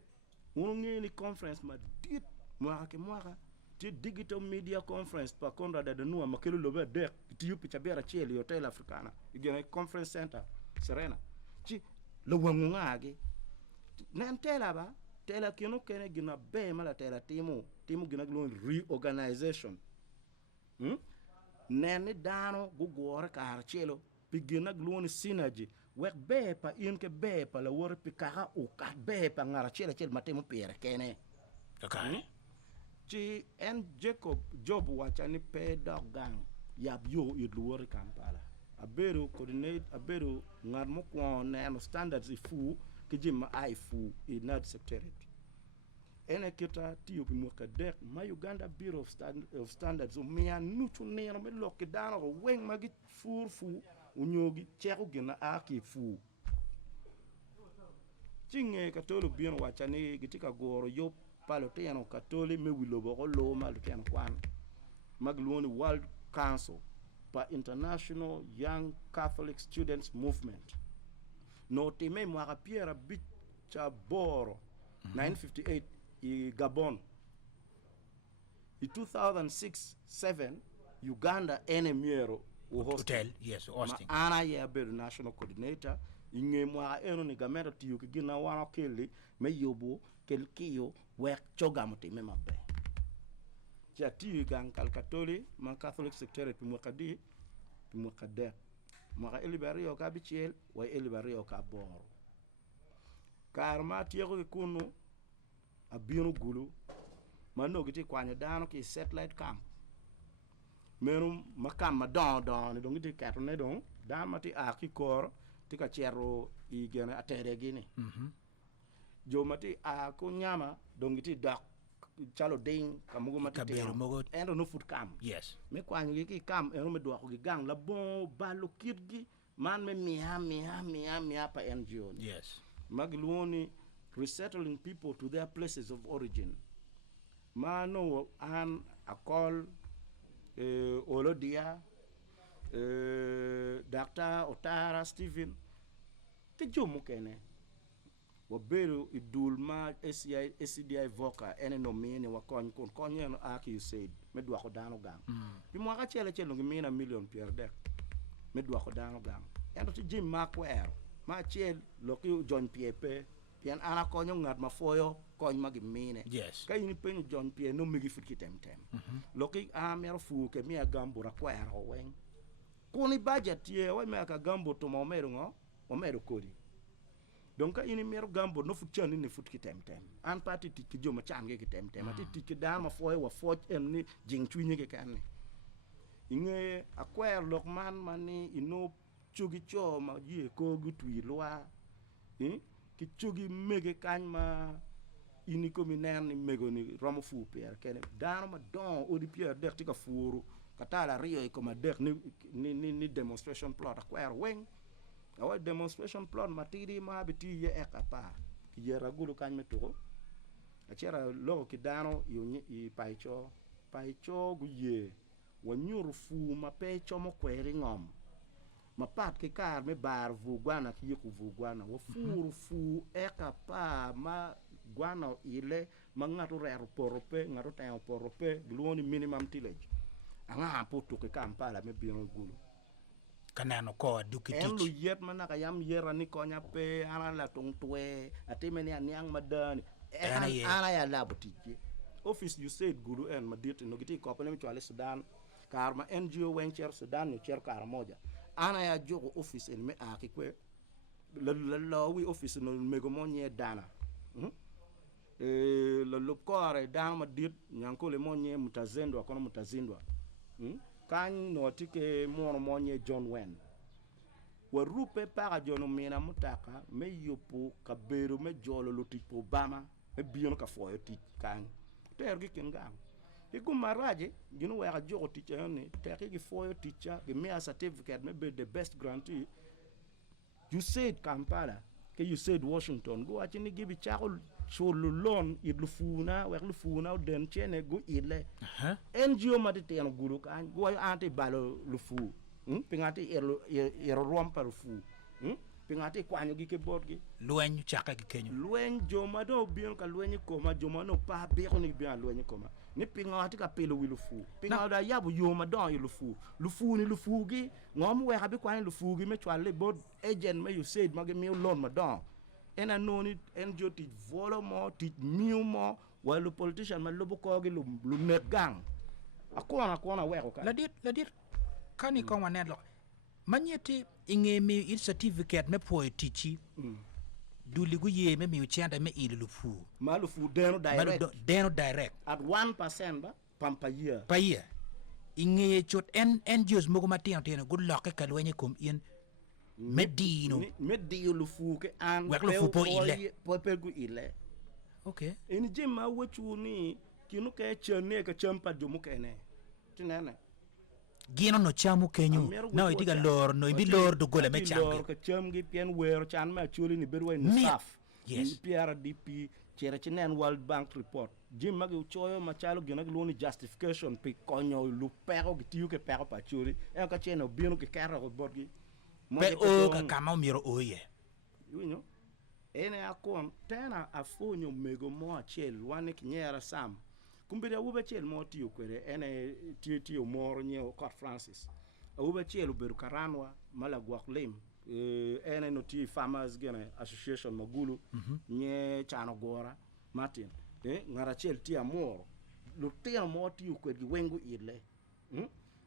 wonu ngeni conference ma dit mwaka ti digital media conference pa Conrad de no makelo lobe de ti yupi chabera cheli hotel africana igene conference center Serena ci lo wangu ngagi nan tela ba tela kino kene gina be mala tela timu gina glon reorganization nene dano gugor ka harchelo pigina gloni synergy wek be pa in ke be pa la wor pikara o ka be pa ngara chele matemo pere kene Okay. ci en Jacob Job wachani pe dog gang yab yo idluor Kampala aberu coordinate aberu ngar mo ko neno standards ifu ke jim ai fu in nad secretariat ene kita tiyo bi mo ka dek ma Uganda Bureau of Standards o mia nutu neno me lokki dano ro weng magi fu unyogi cheko gina aki fu cinge katolo bien wachani gitika goro yo palo teno katoli me wilo bo lo malu teno kwan magluoni World Council pa International Young Catholic Students Movement no time mo Pierre Bicha Boro 1958 i Gabon in 2006-7 Uganda enemiero Hotel, yes, hosting. Ana ya be national coordinator inge mwa eno ni gamero tiyo ki gina wana kele me yobo kel kiyo wek chogam ti me mabe ja tiyo gang kalkatoli man Catholic secretariat pi mwakadi pi mwakade mwaka elibario ka bichiel wa elibario ka boro karma tiyo ki kunu abino gulu mano giti kwanya dano ki satellite camp merum makam madon ni dongi ti kato ne don dama ti aki kor ti ka chero i gene atere gini jo mati a ko nyama dongi ti dak chalo ding kamugo mati te endo no foot cam Yes. me kwanyi ki cam eno me dwako gi gang la bon balo kitgi man me mia pa NGO Yes. magluoni resettling people to their places of origin mano an akol Olodia Dr. Otara Stephen ti jomu kene waberu idulma SCDI voka ene no mine wa konye no aki you said me dwa ko dano gang bi mo ka chele no mina million pierre dek me dwa ko dano gang endo ti jim makwer ma chel loki John Piepe pian ana konyo ngat ma foyo kony magi mine Yes. ka ini penyo John Pierre no migi futki tem loki a mero fu ke mi agambura kwera wen kuni budget ye wa me ka gambo to mo mero ngo o mero kodi donc ini mero gambo no futchani ni futki tem an party tikki joma change ki tem ati tikki da ma foyo wa foj en ni jing twinye ke kan inge akwer lok mani ino chugi cho ma ye ko gutwi lwa ki chugi mege kan ma ini komi nen ni mego ni romo fu per kene dano ma don odi pier dek tika furu katala rio e koma dek ni demonstration plot akwer weng awa demonstration plot matiri ma biti ye ekapa ki ye ragulu kan metoko achera logo ki dano i paicho gu ye wanyuru fu ma pecho mo kweri ngom ma pat ke kar me bar vu gwana ki yiku vu gwana wa furu fu ekapa ma gwana ile ma ngatu reru porope ngatu tayo porope gluoni minimum tillage anga poto ke Kampala me biyo gulu Kanano ko dukitich. en lu yet mana ka yam yera ni konya pe ana la tongtwe atimeni anyang madani ana ya labutije office you said gulu en madit no giti ko pele mchwale Sudan karma NGO wencher Sudan no cher kar moja ana ya jogo office en me akikwe la wi office no mego monye dana le lokore dana madit nyanko le monye mutazendwa kono mutazindwa kan no tike mono monye John Wen warupe para jono mina mutaka me yopo kaberu me jolo lutipo bama me biyono ka foyo ti kan tergi kingang iku maraje ginu wa jogo teacher ni tergi foyo teacher give me a certificate me be the best grantee you said Kampala ke you said Washington go achini gibi chakol chulu lon idlufuna wa lufuna den chene go ile NGO matete no guru kan go anti balo lufu pingati ero rompa lufu pingati kwanyo gi ke bodgi Luenyu chaka gi kenyu. luen joma do bien ka luen koma joma no pa be ko ni bien luen koma ni pingati ka pelo wi lufu pingada yabu yoma do lufu ni lufu gi ngom we habi kwan lufu gi me chwale bod agent me you said magi mi lon ma do ena noni NGO ti volo mo ti miu mo walu politician ma lobo ko gi lu net gang akona we ko ka Ladir kani ko wanet lo. manyete inge mi il certificate me po tichi du ligu ye me mi chanda me il lu fu malu fu deno direct deno direct at 1% ba pampa year pa ye inge chot en jos mo ma tian tian good luck ka lo kom in medino medino lu fu ke an wek lu fu po ile po gu ile okay en jema wachu ni kinu ke chene ka champa jumu kene tinene gino no chamu kenyu na itiga lor no ibi lor do gola me changi lor ka cham gi pen wer chan ma chuli ni berwe ni saf yes PRDP chere chinen World Bank report jim magi choyo ma chalo gina lo ni justification pe konyo lu pero gi tiu ke pero pa chuli e ka cheno binu ke kara ko bodgi pe o ka kama miro oye you know ene akon tena afonyo mego mo achel wane kinyera sam kumbira ube chel mo tiyo kwere ene tiyo moro nye Court Francis ube chel uberu karanwa mala gwaklem ene no ti farmers gene association magulu nye chano gora Martin ngara chel ti amoro lu tiyo mo tiyo kwere gi wengu ile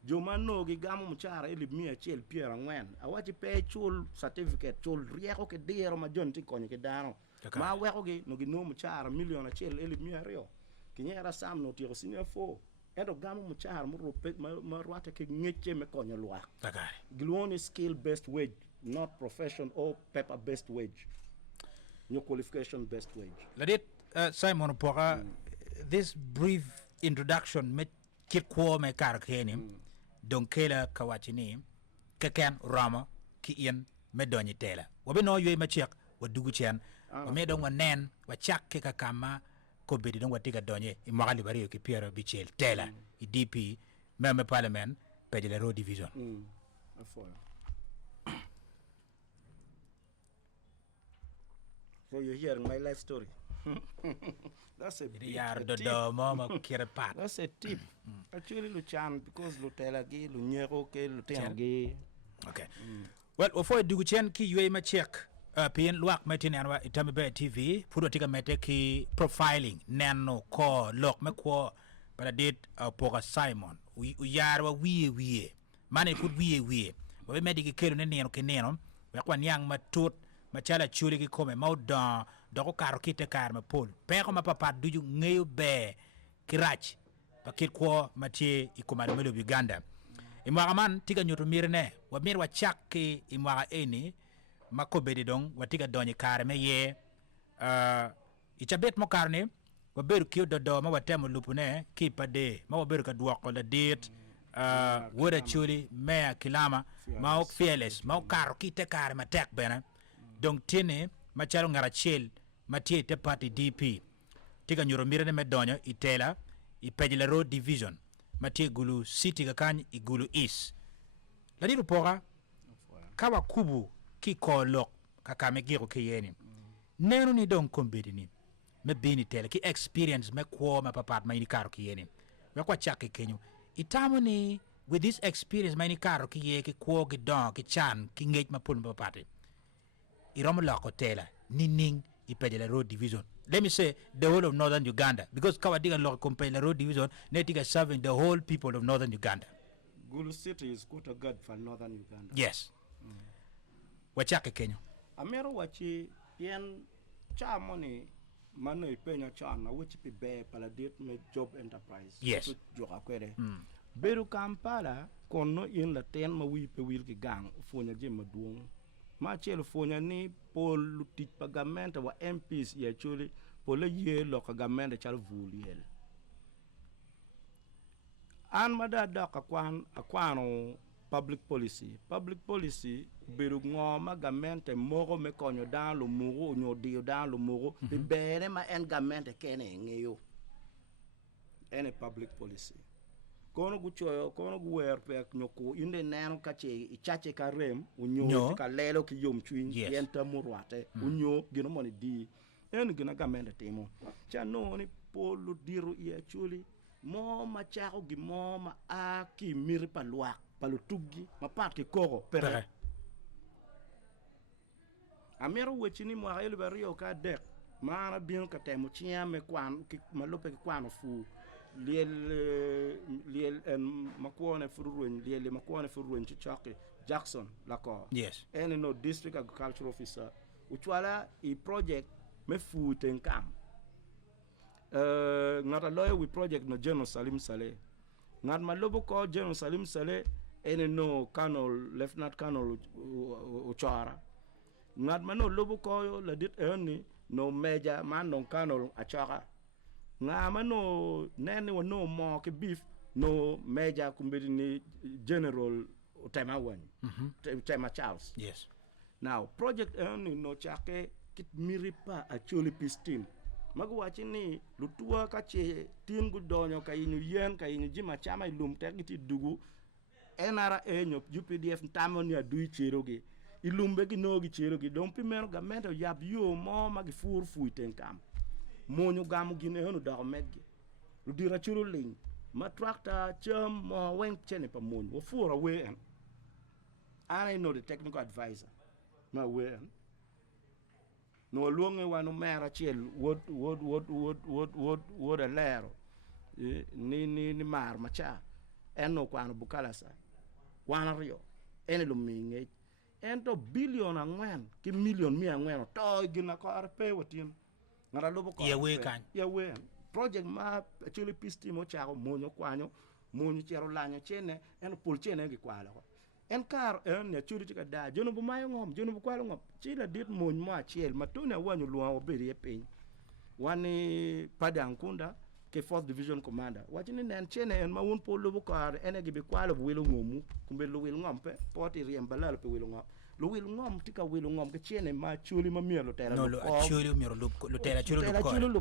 joma no gi gamu mchara ili mia chel piera ngwen awachi pe chul certificate chul rieko ke diero ma jonti konye ke dano ma weko gi no gi no mchara miliona chel ili mia rio kinyera sam no tiro senior 4 edo gamu mchara mu rope ma rwate ke ngeche me konye lwa takare gluoni skill based wage not profession or paper based wage no qualification based wage ladit Simon Pora this brief introduction me kikwo me kar keni donc kela kawachini keken rama ki yen me donyi tela wabe no yoy ma chek wa dugu chen wa me don wa nen wa chak ke kama ko bedi don wa tiga donye I magali bari ki Pierre Bichel tela I DP même parlement pede la road division so you hear my life story that's a yar do mama kire pat that's a tip actually lu chan because lu tela gi lu nyero ke lu tengi okay well before dugu chen ki yoy ma check pin luak metin anwa Itami Bay TV pudo tiga mete ki profiling nano ko lok me ko para dit poga Simon u yar wa wie mane put wie we medi ki kelo ne neno ke neno we kwa nyang matut machala chuli ki kome maudan doko karo kite kar ma pol peko ma papa duju ngeyo be kirach pakit ko matie ikomado melo Uganda imwaga man tiga nyoto mirne wa mir wa chakki imwaga eni makobedi dong wa tiga donyi kar me ye ichabet mo karne wa beru kiyo dodo ma watemo lupune kipade ma wa beru ka duwako la dit woda chuli mea kilama ma ok fearless ma ok karo kite kar ma tek bena donc tene machalo ngara chel matie te party DP tiga nyoro mirene me donyo itela ipejela road division matie gulu city kakany igulu east ladiru poga kawa kubu ki kolok kakame giro kiyeni nenu ni don kombedi ni me bini tela ki experience me kwa ma papat ma inikaro kiyeni me kwa chake kenyu itamo ni with this experience ma inikaro kiye ki kwa ki don ki chan ki ngej ma pul ma papate iromo lako tela nining ipejela road division let me say the whole of northern Uganda because kawadiga loko compare road division netiga serving the whole people of northern Uganda. Gulu City is quite a good for northern Uganda. Yes. Wachake Kenya. Amero wachi yen cha money mano ipenya cha na which pe be paladit me job enterprise. Yes. Joka kwere. Beru Kampala kono in la ten ma wi pe wil ki gang fonya je maduong. Ma chelo fonya ni pol lutit pagamento wa MPs ya chuli pol ye lo pagamento chal vuliel. An mada doka akwano public policy beru ngoma gamente mogo me konyo dan lo mogo nyo dio dan lo mogo be bere ma en gamente kene ngeyo ene public policy kono guchoyo kono guwer pe nyoko inde neno kache ichache karem unyo ka lelo ki yom chwin yenta murwate unyo gino moni di en gina gamente timo cha no ni polo diru ya chuli mo ma chako gi mo ma a ki miri palwa palutugi ma pat ki koko pere amero wechini mo ayelo bario ka dek mana bien ka temo chiame kwan ki malope kwano fu liel en makone furuen liel makone furuen chichake Jackson lako Yes. ene no district agriculture officer uchwala i project me fu tenkam ngata lawyer we project no General Salim Saleh ngat ma lobo ko General Salim Saleh ene no Colonel Lieutenant Colonel Uchara ngat ma no lobo ko la dit ene no Major man no Colonel Achara ngama no nene wo no mo ke beef no Major kumbedi ni General Tema Wan Tema Charles. Yes. Now project ene no chake kit miripa actually peace team magwachi ni lutua ka che tin gu donyo ka inu yen ka inu jima chama ilum tekiti dugu NRA nyop UPDF tamon ya dui cheroge ilumbe gi nogi cheroge don primero gamento yab yo mo magi fur fuiten kam monyu gamu gine honu da megge lu dira churu ling ma tractor chum mo wen chene pa monyu wo fur away and I know the technical advisor ma wen no luonge wanu mera chiel wod a lero ni mar macha eno kwano bukalasa wana rio ene lo minge ento billion angwen ki million mi angwen to gina ko arpe wotin ngara lobo ko ye we kan ye we project ma actually peace team o chako monyo kwanyo monyo chero lanyo chene eno pol chene gi kwalo en kar en ne churi tika da jono bu mayo ngom jono bu kwalo ngom chila dit mon mo achiel matune wanyu luwa obiri e piny wani padang kunda ke 4th division commander wachini nen chene en ma won polo bu kar ene gibi kwalo wilo ngomu kumbe lo wil ngom pe poti riembalal pe wilo ngom lo wil ngom tika wilo ngom ke chene ma chuli ma mielo tera no lo chuli mielo lo tera chuli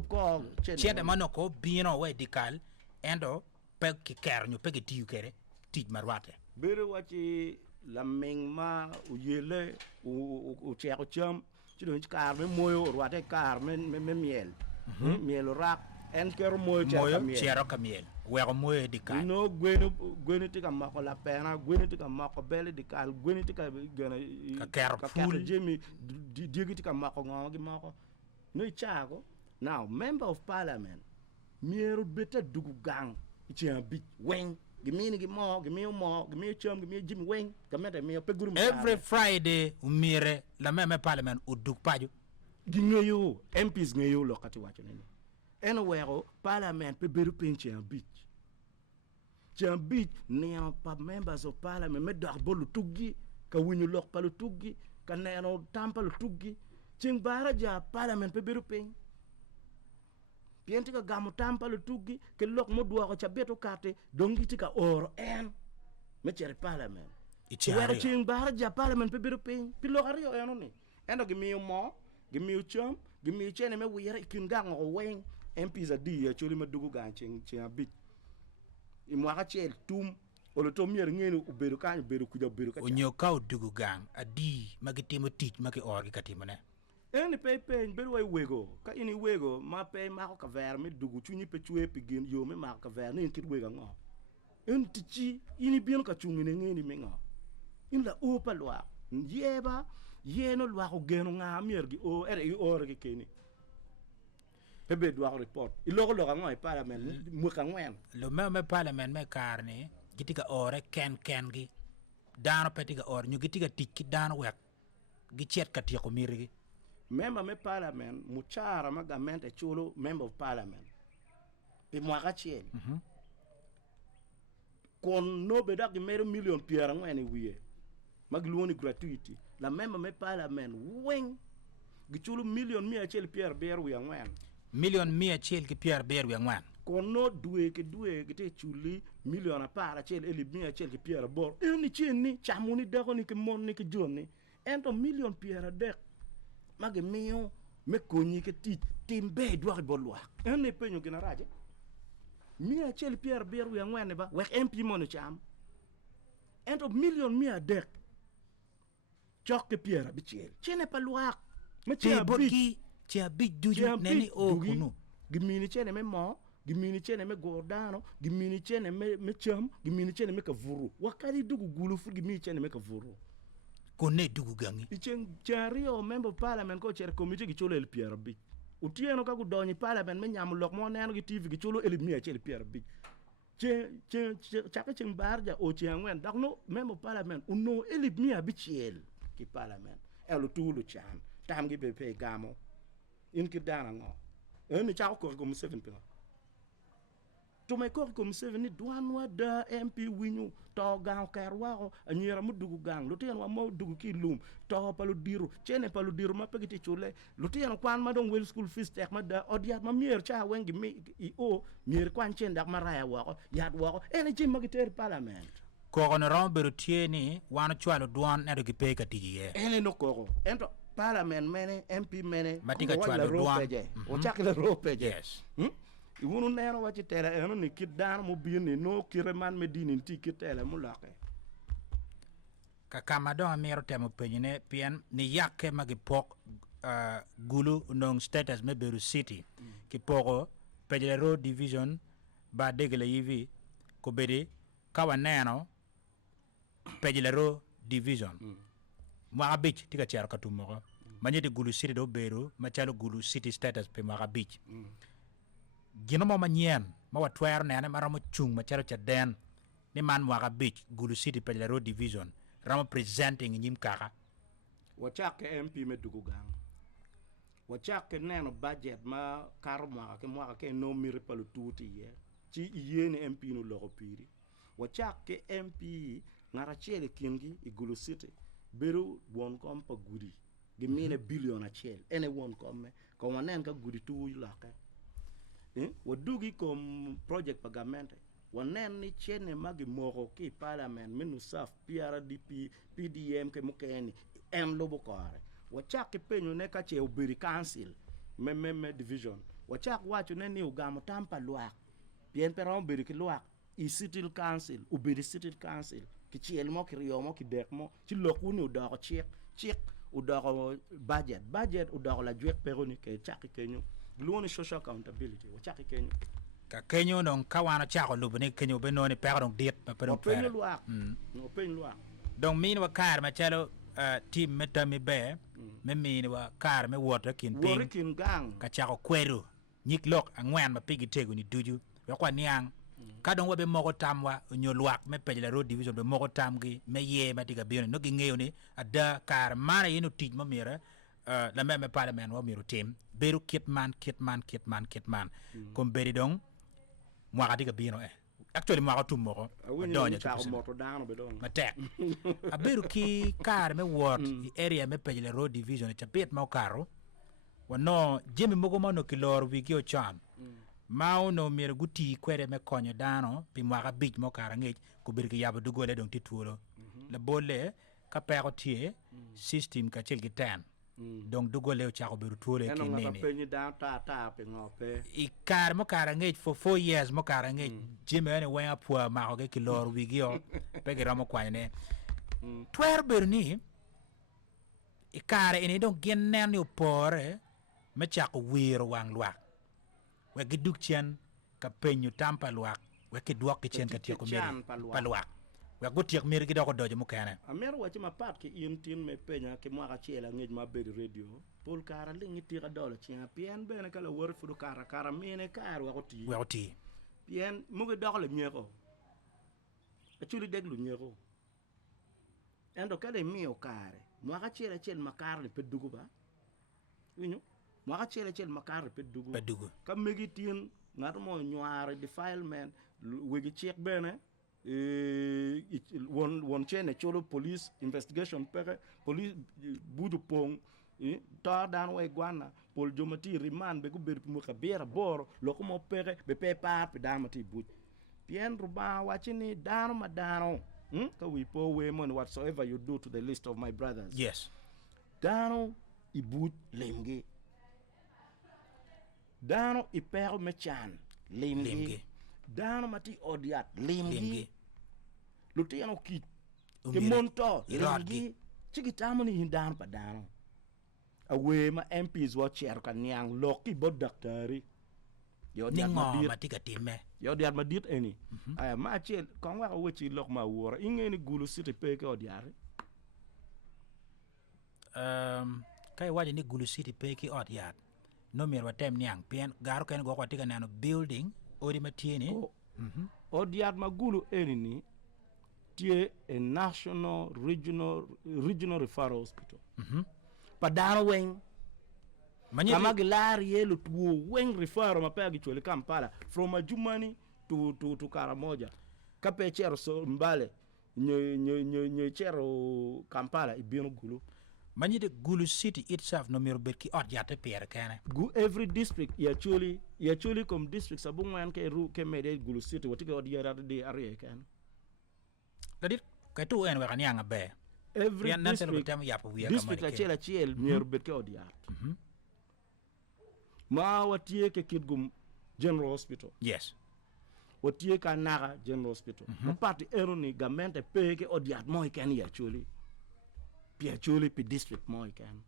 ko chene mano ko bino we dikal endo pe ki ker nyu pe ki tiu kere tij marwate bere wachi la mingma uyele u cheko cham chido kar me moyo rwate kar me miel miel rak en kero moyo chero kamiel wego moyo dikal no gwenu tika mako la pena gwenu tika mako bele dikal gwenu tika gana ka ker jemi digi tika mako ngongi mako no chago now member of parliament miero beta dugu gang ichi big wen gimini gimo chum gimi jim wing gamete mi pe guru every Friday umire la meme parliament uduk paju gingeyo MPs ngeyo lokati wacho nini eno wero parliament pe beru penche en beach ni pa members of parliament me dar bolu tuggi ka winyu lok palu tuggi ka neno tampalu tuggi cing baraja parliament pe beru penche pientika gamu tampalu tuggi ke lok mo duwa ko chabeto kate dongi tika or en me chere parliament wero ching bar ja parliament pe biru pin pilo ario eno ni endo gimi chom gimi chene me wira ikin gang o wen MPs adi ya choli madugu gan ching abit imwaka chel tum olo to mier ngeni uberu kan beru kuja beru ka onyo ka dugu gang adi magitimo tich magi or gi katimo ne eni pe beru way wego ka ini wego ma pe ma ko ka ver mi dugu chunyi pe chue pigin yo me ma ka ver ni kit wega ngo en tichi ini bien ka chungi ne ngeni me ngo in la opa lwa yeba yeno lwa ko geno nga mier gi o ere i or gi keni pe be dwa report i logo ngo i parliament mu ka ngwen lo me parliament me karne gitika ore ken gi dano petiga or nyu gitika tikki dano wek gi chet ka tieko mirigi member me parliament muchara magamente chulo member of parliament pe mwaka chiel kon no be dak mero million pierre ngene wiye magluoni gratuity la member me parliament wen gi chulo million mi achel pierre ber wiye ngwen million mi achel ki pierre ber wiye ngwen kon no duwe ke te chuli million apara achel eli mi achel ki pierre bor eni cheni chamuni dako ni ke mon ni ke joni ento million pierre dek mage miyo me konyi ke timbe dwar bolwa ene penyo gina raje mi achel pierre ber wi ngwane ba we MP mono cham ento million mi adek chok ke pierre bichel chene pa lwa me che boki che big duju neni o kunu gimini chene me mo gimini chene me gordano gimini chene me cham gimini chene me kavuru wakali dugu gulu fu gimini chene me kavuru kone dugu gangi ichen chario member parliament ko cher committee gi cholo el pierre bi utieno ka gudonyi parliament me nyam lok mo neno gi tv gi cholo el mi achel pierre bi chaka ching barja o chiangwen dak no member parliament uno elip mia bichiel ki parliament elu tulu chan tam gi be pe gamo in ki dana ngo ni chaka ko gum 7 pinga to me ko gum 7 ni douanwa da MP winyu to gang kerwa anyira mu dugu gang lutian wa mo dugu ki lum to palu diru chene palu diru ma pegiti chule lutian kwan ma don well school fees tek ma da odiat ma mier cha wengi mi o mier kwan chen dak ma raya wa yad wa ene jim magiter parliament ko on ron beru tieni wan chwalo duan na gi pe ka tiye ene no ko ento parliament mene MP mene matika chwalo duan o chakle ropeje yes Iwunu nero wachi tele eno ni kidana mo bini no kireman medini ti kitele mo lake. Ka kamado amiro temo penyine pien ni yake magipok gulu nong status me Beru City ki poko Pejele Road Division ba degele yivi ko bedi kawa neno Pejele Road Division Mwaka Beach tika charo katumoko manyeti Gulu City do Beru machalo Gulu City status pe Mwaka Beach gino mo manyen ma watwer nene maramo chung machalo chaden ni man Mwaka Beach Gulu City Pejele Road Division ramo presenting nyim kaka wachake MP medugu gang wachake neno budget ma kar mwaka ke no miri palu tuti ye chi yene MP no logo piri wachake MP ngara chele kingi Gulu City Beru won kom pa gudi gimine billion a chel ene won kom ko wanen ka gudi tu lake wadugi kom project pagamente wanen ni chene magi moko ki parliament minu saf PRDP PDM ke mukeni lobo kore wachak ke penyo ne ka che ubiri council me division wachak wacho ne ni ugamo tampa luak pien peron ubiri ki luak I city council ubiri city council ki chiel mo ki riyo mo ki dek mo chi lokuni udako chik udako budget udako la jwek peroni ke chak kenyo gluoni social accountability wachak kenyo ka kenyo non kawana chako lubune kenyo benoni perdon dit pa pero penyo luak no penyo luak donc min wa kar ma chalo team meta mi be me min wa kar me water kin ping gang ka chako kweru nyik lok angwan ma pigi tego ni duju wa kwa niang ka don wabe moko tamwa nyolwak me Pejele Road Division be moko tamgi me ye ma diga bione no gi ngeyo ni ada kar mara yino tij ma mira la me parliament wa miro team beru kitman kom beri dong Mwaka diga bino actually Mwaka tumoko donya moto dano be don matek aberu ki kar me ward area me Pejele Road Division chapet ma karo wano jemi mogo mano kilor wigio chan mau no mir guti kwere me konyo dano pi Mwaka Beach mo kara ngej ko bir ki yabo dugole dong titulo la bole ka pero tie system ka chel ki ten donc dugole o chako biru tuole ki nene eno penyi dan ta pe ngope I kar mo kara ngej for 4 years mo kara ngej jemi ene wen apua ma ko ki lor wigio pe ki ramo kwanyne twer berni I kare ene dong gen nen yo pore me chako wiro wang luak we giduk chen ka penyu tampa luak we ki duok ki chen ka tieko miri paluak we go tiek miri gido ko dojo mukene amer wachi ma pat ki tin me penya ki Mwaka chela ngej ma bedi radio pol kara lingi tira dolo chen pien bene kala wor fudu kara mine kar wa ko ti pien mugi dokle nyeko achuli deglu nyeko endo kale mio kare Mwaka chela makar le pedugo ba winyo Mwaka chela makar pedugo ka megi tin ngato mo nywaare defilement wegi chek bene won chene cholo police investigation pere police budu pong ta dan we gwana pol jomati riman be ko ber mo ka bera bor loko mo pere be pe par pe dan mati but pien ruba wachini dano madano ka we po we mon whatsoever you do to the list of my brothers yes dano ibut lemge dano ipero mechan lemge dano mati odiat lemge luti ano ki ke monto lemge chigitamo ni hindan pa dano awe ma MPs wa cher kan nyang loki bod daktari yo diat matika time yo diat madit eni aya ma chel kon wa wechi lok ma wora ingeni Gulu City pe ko diare kai waje ni Gulu City pe ki odiat no mir watem nyang pien garo ken go kwatika nano building odi matini odiat magulu enini tie a national regional referral hospital padano weng kama gilari yelo tuo weng referral mapaya gichwele Kampala from Ajumani to Karamoja kape chero so mbale nyo chero Kampala ibino gulu Manyide Gulu City itself no miro betki odiate pere kane. Every district actually come district sabungwan ke ru ke mede Gulu City watike odiara de area kan. Dadit kaitu en wakani anga be. Every district achela chiel miro betki odiara. Ma watie ke Kidgum General Hospital. Yes. Watie ka Naga General Hospital. Party eroni gamente pe ke odiara mo ikani actually. Actually pe district mo ikan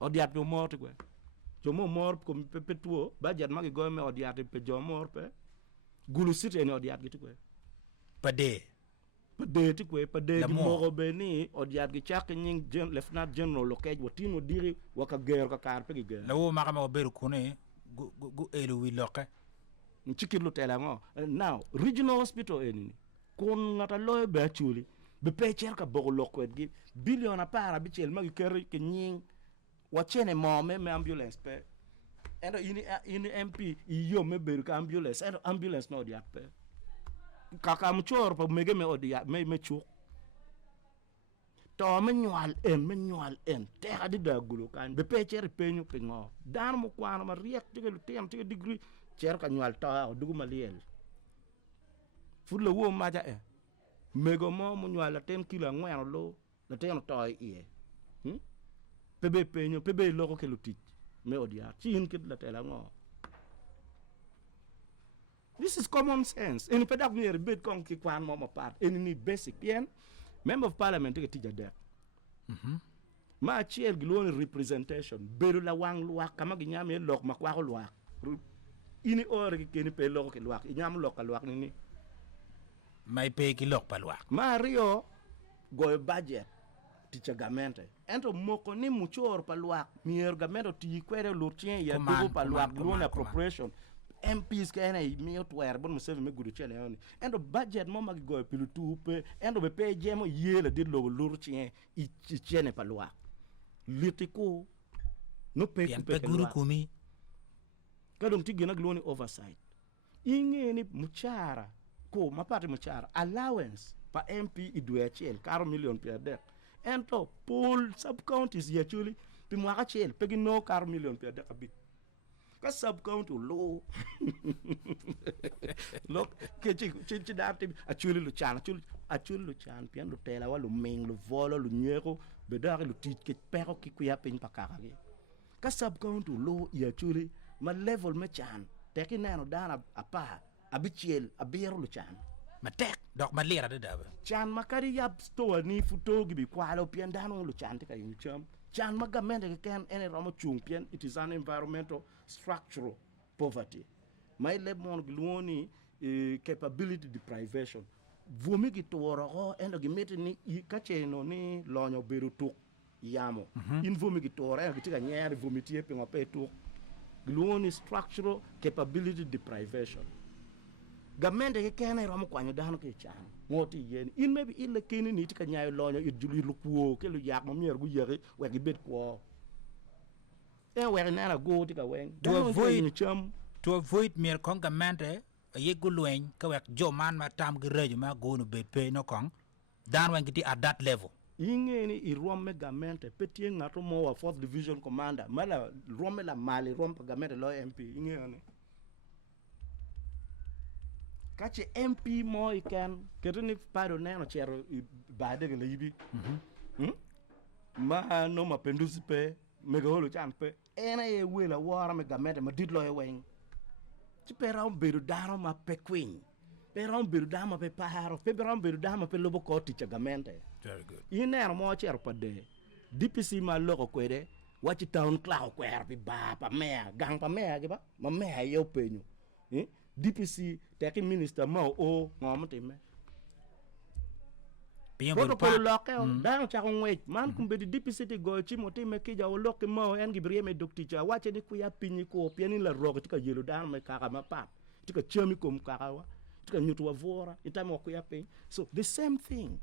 odiat do mort gwe jomo mor ko pe tuo budget magi go me odiat pe jomor pe Gulu City ni odiat gitu gwe pade ti gwe pade di mo be ni odiat gi chak nying lieutenant general lokej wotino diri waka ger ka kar pe gi ger lawo makama beru kune gu elu wi loke nchikirlu tela ngo now regional hospital enini kon ngata loy be actually be pecher ka bogo lokwet gi billion apara bichel magi ker ke nying wachene mome me ambulance pe endo ini MP iyo me beru ka ambulance endo ambulance no dia pe kaka mchor pa mege me odia me chuk to me nyal en te adi da gulo kan be pecher penyu pe ngo dan mo kwano ma riek tige tem tige degree cher ka nyal ta dugu maliel fulo wo maja mego mo nyala 10 kilo ngweno lo la ten toy ie pebe penyo pebe loko ke lutit me odia chin kid la tela ngo this is common sense in pedak ni bit kon ki kwan mo part any basic yen member of parliament ke tija der ma chiel glon representation beru la wang luwa kama gi nyame lok makwa ko luwa ini ore ki ken pe loko ke luwa nyam lokal luwa ni mai pe ki lok palwak Mario go budget ticha gamente ento moko ni muchor palwak mier gamento ti kwere lurtien ya dugo palwak luna appropriation MPs kene miyo twer bon museve me gudu chele yoni ento budget mo magi go pilu tupe ento be pe jemo yele dit lo lurtien I chene palwak litiko no pe pe guru kumi kadon tigina gloni oversight ingeni muchara ko mapate muchara allowance pa MP idwe chel 4 million per det ento pool sub counties actually pi mwaka chel pegi no 4 million per det abit ka sub county low look ke chi darte actually lu chan pian lu tela wa lu ming lu volo lu nyeko be dare lu tit ke pero ki ku ya pin pakaka ge ka sub county low actually ma level me chan teki nano dana apa abichiel abiero lu chan matek dok malira de dabe chan makari yap store ni futo gibi kwalo pian dano lu chan tika yucham chan magamende ke ken ene romo chung pian it is an environmental structural poverty my lemon gluoni capability deprivation vomi gi toro go endo gi meti ni kacheno ni lonyo beru tuk yamo in vomi gi toro endo tika nyere vomitie pe ngope tuk gluoni structural capability deprivation gamende ke kene romo kwanyo dano ke chan ngoti yen in maybe ille kini ni tika nyayo lonyo idjuli lu kuo ke lu yak mo mier gu yere we gi bet ko we na go tika wen to avoid mere kongamente ye gulwen ka wek joman ma tam grejo ma go no bet pe no kong dan wen giti at that level ingeni I rome gamente petie ngato mo wa 4th division commander mala rome la mali rome gamente lo MP ingeni kache MP mo ikan ketuni paro neno chero bade ke libi ma no mapenduzi pe mega holo champe ena ye wela wara me gamente ma didlo e wen ti pera un beru daro ma pe queen pera un beru dama pe paro pe pera un beru dama pe lobo ko ti gamente very good ina mo chero pade DPC ma loko kwede wachi town cloud kwer bi ba pa me gang pa me ge ba ma me yo penyu DPC teki minister ma o ngomte me protocol loke dan cha ngwe man kumbe di DPC te go chi moti me ki ja o loke ma en gibre me doctor cha wache di ku ya pinyi ko pieni la rogo tika yelo dan me kaka ma pa tika chemi kom kaka wa tika nyutu wa vora itama ko yape so the same thing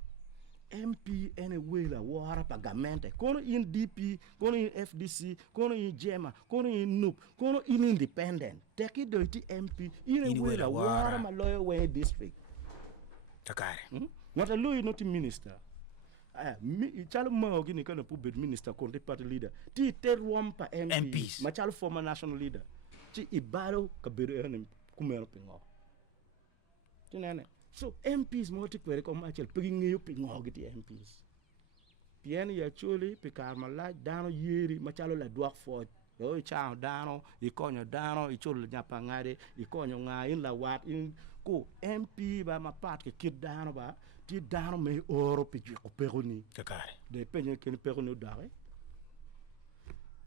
MP anyway la wara pagamente kono in DP kono in FDC kono in JEMA kono in NUP kono in independent teki do iti MP anyway la wara ma lawyer way district takare what a lawyer not minister chalo mo gini kana pubet minister konte party leader ti terwam pa MPs ma chalo former national leader ti ibaro kabere ene kumero pingo tinene so MPs mo ti kwere ko ma chel pegi ngeyo pingo giti MPs pieni ya choli pe karma la dano yeri ma chalo la doak fo o chao dano I konyo dano I cholo nyapa ngade I konyo nga in la wat in ko MP ba ma pat ke kid dano ba ti dano me oro pe ko peroni takare de penye ken peroni dare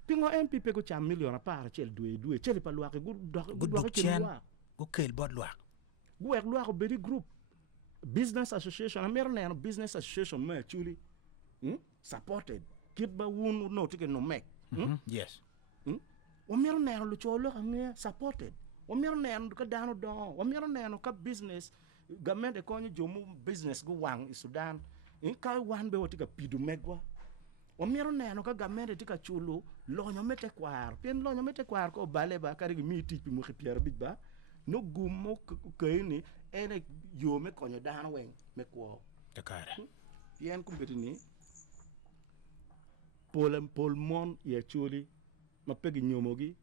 pingo MP pe ko cham million par chel due chel pa lwa ke gu chen gu kel bod lwa gu ek lwa ko beri group business association amerne business association me chuli supported kid ba wun no tike no make yes o mero neno lu cholo nge supported o mero neno ka dano do o mero neno ka business government e konyo jomu business go wang I Sudan in ka wan be wotika pidu megwa o mero neno ka government tika chulu lonyo mete kwar pien lonyo mete kwar ko bale ba kari mi tipi mo khipier bit ba no gumo kayni ene yo me konyo dano wen me ko takare pien kumbetini Paul Mon ya chuli mapegi nyomogi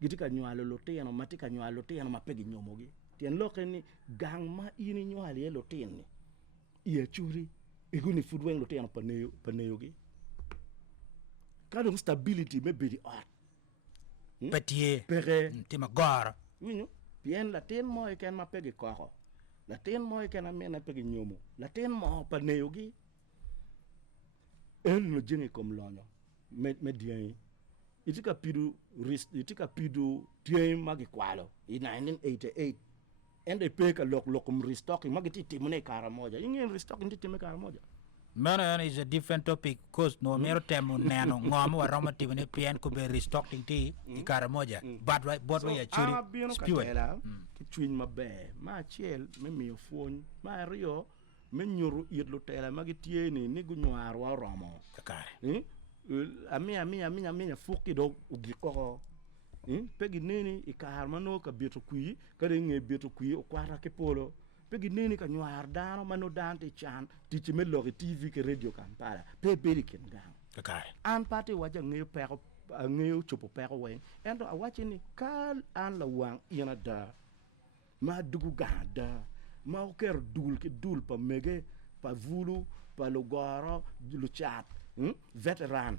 gitika nywalo loteno matika nywalo loteno mapegi nyomogi tien lokeni gang ma ini nywali e loteni ya chuli iguni fudwen loteno paneyogi kadong stability me bedi art patie pere tima gora winyo pien latin mo ken mapegi koko latin mo ken amena pegi nyomo latin mo paneyogi el no jenge kom lonyo me dien itika pidu tien magi kwalo in 1988 ende peka lokum restocking magi timune kara moja ingen restocking timune kara moja man is a different topic cause no mero temu neno ngom wa roma timune pien ko be restocking ti kara moja but right but we actually spirit twin mabe ma chiel me mi fon ma rio me nyuru yedlo tela magi tieni ni gunwar wa romo takare amia fuki do ugiko pegi nini ikar mano ka beto kui ka nge beto kui o kwara ke polo pegi nini ka nyar dano mano dante chan tichi me logi TV ke radio Kampala pe beri ken gang takare an pati waja nge pero nge chopo pero we endo awachi ni kal an la wang ina da ma dugu gada ma oker dul pa mege pa vulu pa logoro lu chat veteran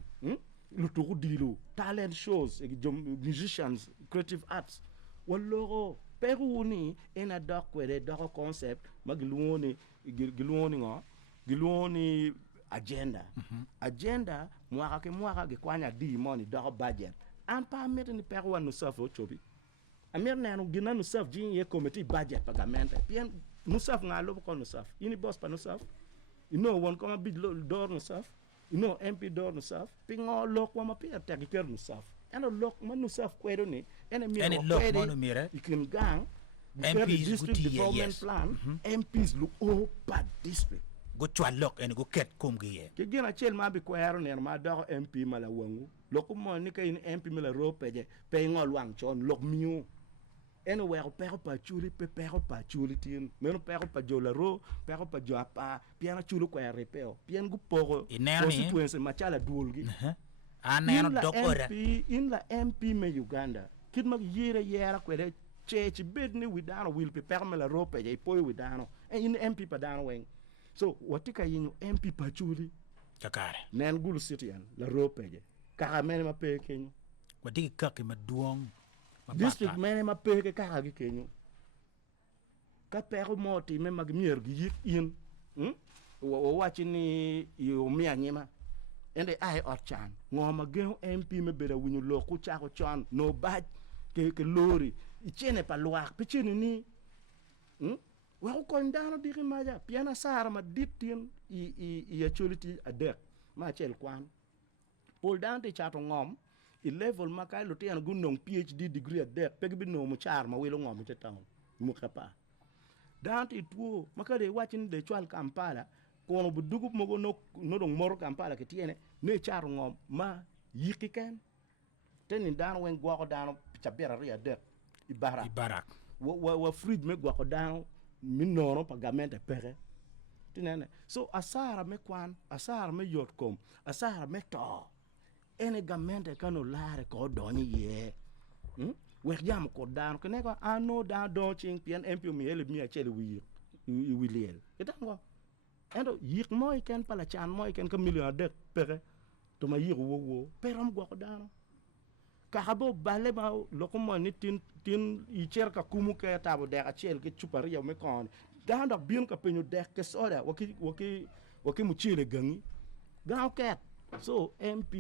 lu tugu dilu talent shows musicians creative arts waloro peruni ena dokwere doko concept magluoni gilwoni agenda agenda mwaka ke kwanya di money doko budget an pa mete ni perwa no safo chobi amir nanu gina no saf jin ye committee budget pagamente pien no saf ngalo ko no saf ini boss pa no saf won koma bid door no saf MP door no saf pingo lok wa mapia tekiker no saf eno lok man no saf kwedo ni ene mire ikin gang MPs district development plan MPs look pa district go chwalok en go ket kumgiye ke gina chel ma bi kwero ne ma do MP mala wangu lok mo ni kay MP mala ropeje pe ngol wang chon lok miu eno wero pero pa chuli pe pero pa chuli tin meno pero pa jolaro pero pa joapa piana chulu kwa repeo pian gu pogo constituency machala duolgi aneno dokora in la MP me Uganda kid mag yera kwere chechi bedni widano will pe permela rope je poi widano in MP pa dano wen so watika yinu MP pa chuli takare nen gulu citian la rope je ka mene ma pe kenyu watika ke maduong district mene ma peke ka gi kenyu ka pero moti me mag mier gi yit in wo wachi ni yo mia nyima ende ai orchan ngoma gen MP me beda winyu lo ku cha ko chon no baj ke lori ichene pa luak pichini ni wa ko ndano diri maja piana sar ma ditin i actuality adek ma chel kwan pol dante chato ngom i level makai lo tian gunong PhD degree at dek pegbi no mo char ma welo ngom te town mu kapa dante tuo makade wachin de chwal Kampala kono bu dugub mogo no dong mor Kampala ke tiene ne char ngom ma yikiken tenin dan wen gwa ko dano chabera ria de Ibarak. wa fridge me gwa ko dano minoro pagamente pere tinene so asara me kwan asara me yot kom asara me to ene gamente kano lare ko doni ye wer jam ko dan ko ne ko ano da do ching pien MP mi ele mi achele wi wiliel etango endo yik moy ken pala chan moy ken ko million de pere to ma yik wo peram go ko dan ka habo bale ma loko mo ni tin i cerca kumu ke tabo de achel ke chupari ya me kon dan da bien ka penyo de ke soda waki mu chile gangi gaw ket so MP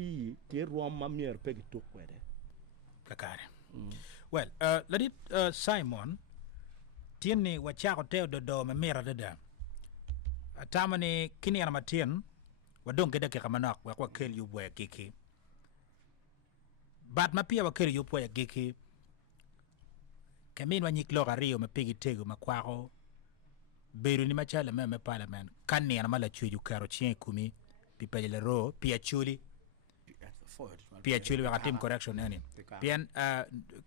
ke rom ma mier pegi to kwede Kakare. Well, ladit Simon tiene wachako teo do mamera dada. Tamani kini ana matien wadong keda ke kamanak wa kel yu boy kiki. Bat mapia wa kel yu boy kiki. Kamin wa nyiklo rio mapigi tego makwako. Beru ni machala me parliament. Kani ana mala chuju karo chien kumi pipajele ro pia chuli. Pia chuli wa team correction yani. Pian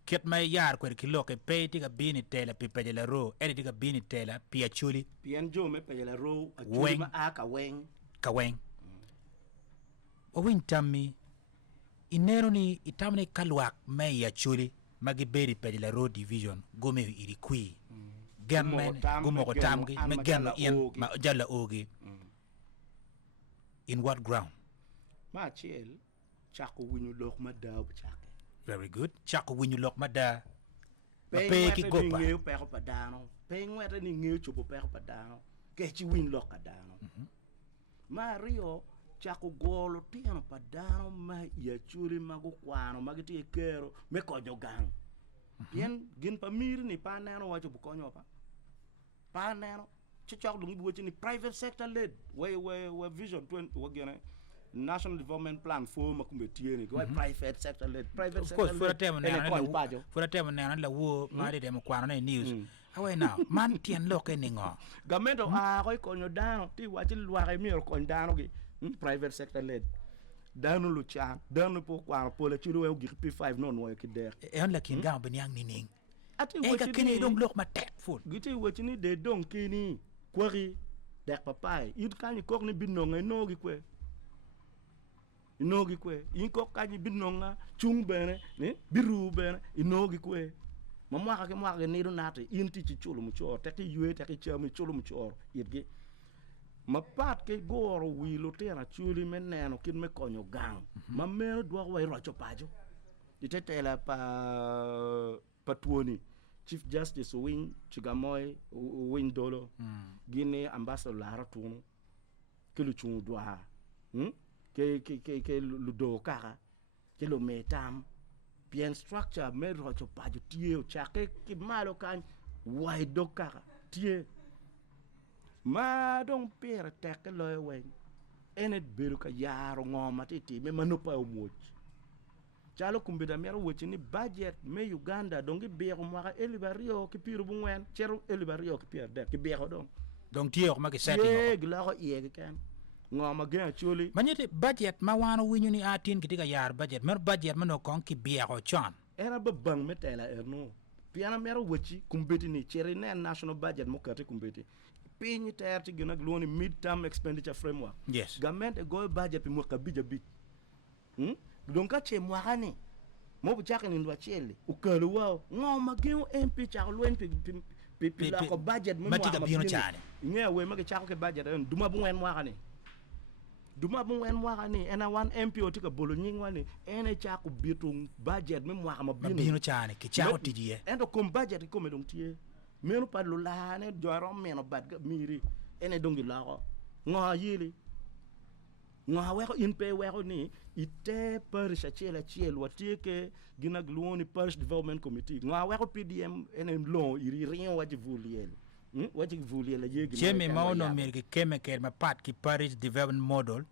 kit may yar kwer kilo ke pay tiga bini tela pipajele ro edi tiga bini tela pia chuli. Pian jo me pajele ro a chuli ma aka weng. Kaweng. Owin tammi inero ni itamni kalwak may ya chuli magiberi pajele ro division gome iri kui. Gammen gumo tamgi me gamma ien ma jalla ogi. In what ground? Ma chiel chako winyu lok madao chake. Very good. Chako winyu lok mada. Pe ki gopa. Pe pero padano. Pe ngwete ni ngeu chupo pero padano. Ke chi win lok kadano. Ma rio chako golo tiano padano ma ya churi mago kwano magiti kero me konyo gang. Yen gin pamir ni pa nano wacho bukonyo pa. Pa nano chichok lungi buwachi ni private sector led. We vision 20 wagene. National Development Plan for makumbetieni go private sector led private sector of course for a time na la wo mari dem kwano na news away now man tien loke ningo gamento ko konyo dano ti wachi luare mi ko dano gi private sector led dano lu cha dano po kwano po la chiru we gi P5 non wo ki der e on la kinga benyang nining ati wo kini dong lok ma tek ful giti wachi ni de dong kini kwari dek papai it kan ko ni binno ngai no gi kwe inogi kwe inko kaji binonga chung bene ni biru bene inogi kwe mamwa ke mwa ke niru nate inti ci chulu mu chor te ki yue te ki chami chulu mu chor yitgi mapat ke goro wi lo tera chuli meneno kin me konyo gang ma meno dwa wa rocho pajo itetela pa tuoni Chief Justice Win Chigamoy Win Dolo Guinea Ambassador Lara Tunu kelu chung dwa ke ludo kaka ke lo metam bien structure me rocho pajo tie chake ki malo kan wai do kaka tie ma don pere tek lo wen enet beru ka yaro ngoma titi me manopa omoch chalo kumbida mero wochi ni budget me Uganda dongi bero mwaka elibario ki piru bungwen chero elibario ki pier de ki bero don donc tie ko maki sati ye glaro ye ken ngoma gen chuli manyete budget ma wano winyu ni atin kitika yar budget mer budget mano kon ki biero chan era ba bang metela erno piana mero wochi kumbeti ni chere ne national budget mo kate kumbeti pinyi terti gina gloni mid-term expenditure framework yes government go budget mo kabija bit donc che mwakani mo bu chaka ni ndo chele ukalo wao ngoma gen MP cha lwen pi la ko budget mo matiga bieno chane ngewe mage chaka ke budget duma bu ngwen mwakani duma bu ngwen mwakani ena one MP otika bolo nyingwani ene chaka bitung budget me mwaka bieno chane ki chaka tijie endo kom budget ko me dong tie menu pa lo la ne joro meno bad miri ene dongi la ko ngo yili ngo we ko in pe we ko ni ite parish chela watie ke gina gloni parish development committee ngo we ko PDM ene lo iri rien waji vuliel waji vuliel yegi cheme maono merke keme ker ma pat ki parish development model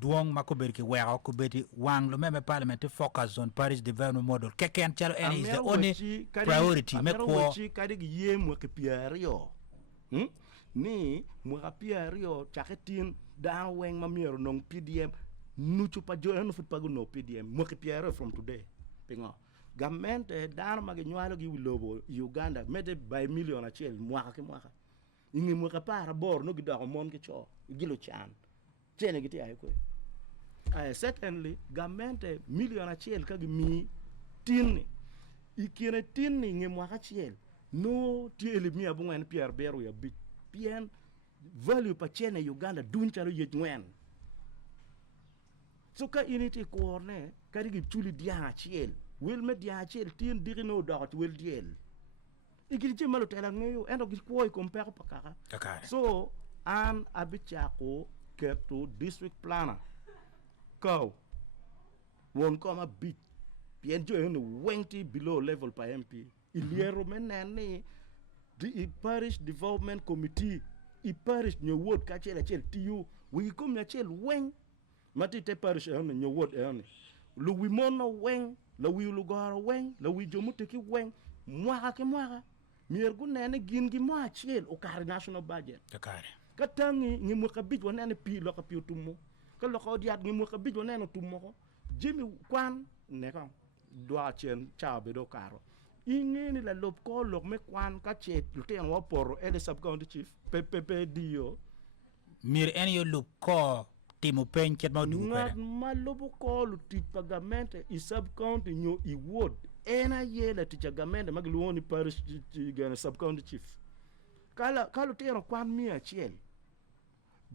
duong makober ki we ko beti wang lo meme parliament focus on parish development model keken chalo ene is the only priority me ko kadi yem ke pierio ni muka pia rio chaketin da weng mamiero nong PDM nuchu pa jo no fut pagu no PDM muka pia rio from today pingo gamente dar magi nywalo gi lobo Uganda mede by million achel mwaka ke mwaka ingi muka para bor no gidago mon ke cho gilo chan chene giti ay ko secondly gamente million achel ka gi mi tin ikene tin ngi mwaka achel no tieli mi abu ngwen Pierre Beru ya bit pien value pa chene Uganda dun chalo yet ngwen so ka unity korne kadi gi chuli dia chiel wel me dia chiel tin dirino dot wel diel igiri che malo tela ngayo endo gi koy compare pa kaka so an abichako keto district planner ko won koma bit pien jo no wenti below level pa MP iliero menene the parish development committee i parish nyo ward ka chela chel tiu wi kom nya chel wen mati te parish on nyo ward on lu wi mono wen la wi lu garo wen la wi jomuti ki wen mwaka ke mwaka mier gu nene gin gi mwa chel o kar national budget ka tangi ngi mo ka bit wonene pi lo ka pi tumo ka lo ko diat ngi mo ka bit wonene tumo ko jimi kwan ne ka doa chen chabe do karo ingeni la lob ko lok me kwan ka che ten wa por e de sub county chief PPP dio mir en yo lob ko timu pen ket ma du ngat ma lob ko lu tit pagamente i sub county nyo i ward ena yela ti chagamente mag luoni parish gana sub county chief kala ten kwan mi achiel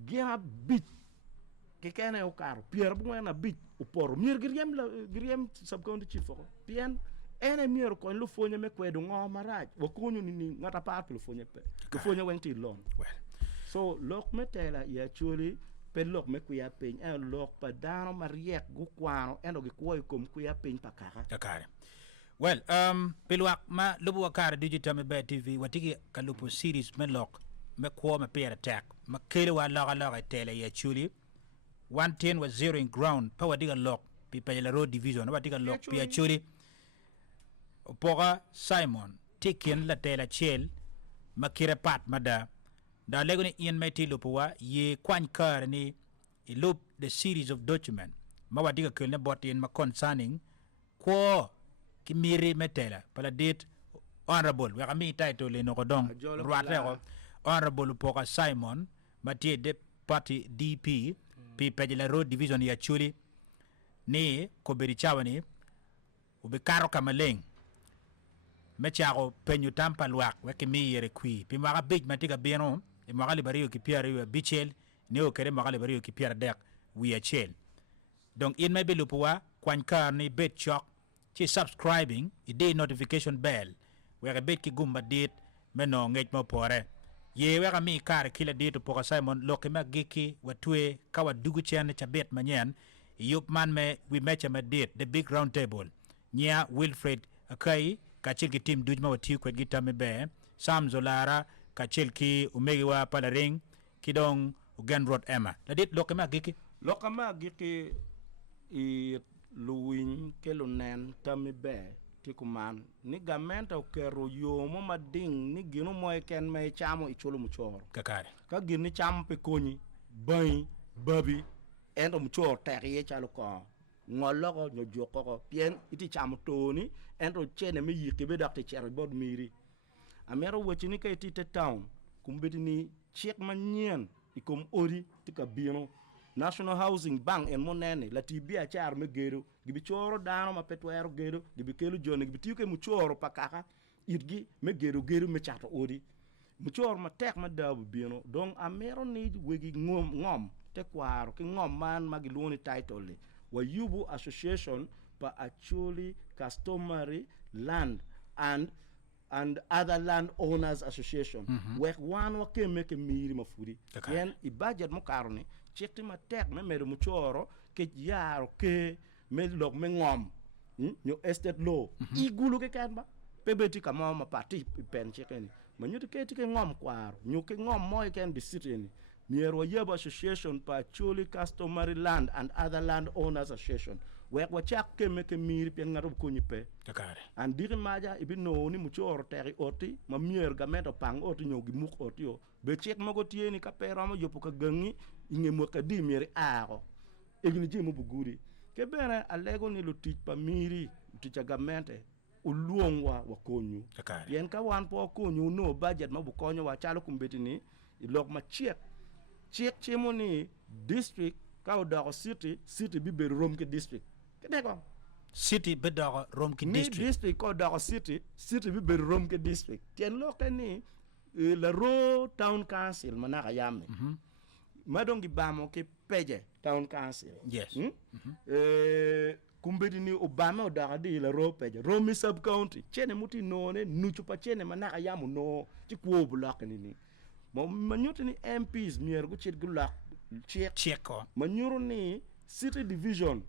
gia bit ke kana o karo Pierre bu na bit o por mir griem sub county chief ko pien ene mier ko lu fonye me kwedo ngo maraj wo kunyu ni ngata pat lu fonye pe lu fonye wenti lon so lok metela ya chuli pe lok me kuya pin en lok pa dano mariek gu kwano endo gi koy kom kuya pin pakaka well pilwak ma lubu wakara digital me be TV watiki kalupu series me lok me ko me peer attack ma kele wa laga tele ya chuli 110 was zero in ground pa wadiga lok pi pajala road division wadiga lok pi ya chuli Poga Simon tikin la tela chel makire pat mada da legoni in meti lupwa ye kwan kar ni loop the series of document mawadiga kelne bot in ma concerning ko kimiri metela pala date honorable we kami title le no dong ruatero honorable Poga Simon mati de party DP pi pejela road division ya chuli ni ko beri chawani ube karo kamaleng mechako penyu tampa luak weke mi yere kui pi maga big matiga bieno e maga libariyo ki piara yu bichel ne o kere maga libariyo ki piara dek wi chel donc in maybe lupwa kwan kar ni bet chok chi subscribing i day notification bell weke bet ki gumba dit meno ngej mo pore ye weka mi kar kila dit Poga Simon loke ma giki watwe kawa dugu chen cha bet manyen yup man me we mecha ma dit the big round table nya Wilfred Akai kachil ki team dujma wati kwa gita mebe Sam Zolara kachil ki umegi wa pala ring kidong ugen road Emma ladit lokama giki i luwin kelunen tamibe tikuman ni gamenta ukero yomo mading ni gino moe ken me chamo icholo muchoro kakare ka gini chamo pe konyi bai babi endo muchoro teriye chalo ko ngoloko nyo joko pien iti chamo toni endo chene me yike be dakte chere bod miri amero wachini ka iti te town kumbeti ni chek manyen ikom ori tika bino National Housing Bank en monene la tibia char me gero gibi choro dano ma petwero gero gibi kelu jone gibi tiuke mu choro pakaka itgi me gero me chato ori mu choro ma tek ma dabu bino donc amero ni wegi ngom te kwaro ki ngom man magiluni title wa yubu association pa actually customary land and other land owners association wek wan wa ke meke miri mafuri yen i budget mo karone chekti ma tek me mere mu choro ke yaro ke me lok me ngom nyo estate law igulu ke kan ba pebeti kama ma parti pen chekeni ma nyuti ke ngom kwaro nyo ke ngom moy ken di city ni mier wa yeb association pa chuli customary land and other land owners association wek wa chak keme ke mir pen ngaro ko nyipe Kakare. and diri maja ibi no ni muchor teri oti ma mier gamento pang oti nyogi muk oti o be chek mago tieni ka peramo yopo ka gangi inge mo ka di mier aro egni jimu buguri ke bere alego ni lutich pa miri lutich agamente uluongwa wa konyu Kakare. yen ka wan po konyu no budget ma bu konyo wa chalo kumbeti ni ilok ma chek chemo ni district ka odago city bi ber rom ke district kedego City bedogo rom ki ni district. district ko odago city bi ber rom ke district tien lo ke ni la ro town council manaka yamme madongi bamo ke peje town council Yes. kumbedi ni obama odaga di la ro peje romi sub county chene muti none nuchu pa chene manaka yamu no ti ko block ni mo manyuti ni MPs mier gu chit gu lak Cheko. manyuru ni city division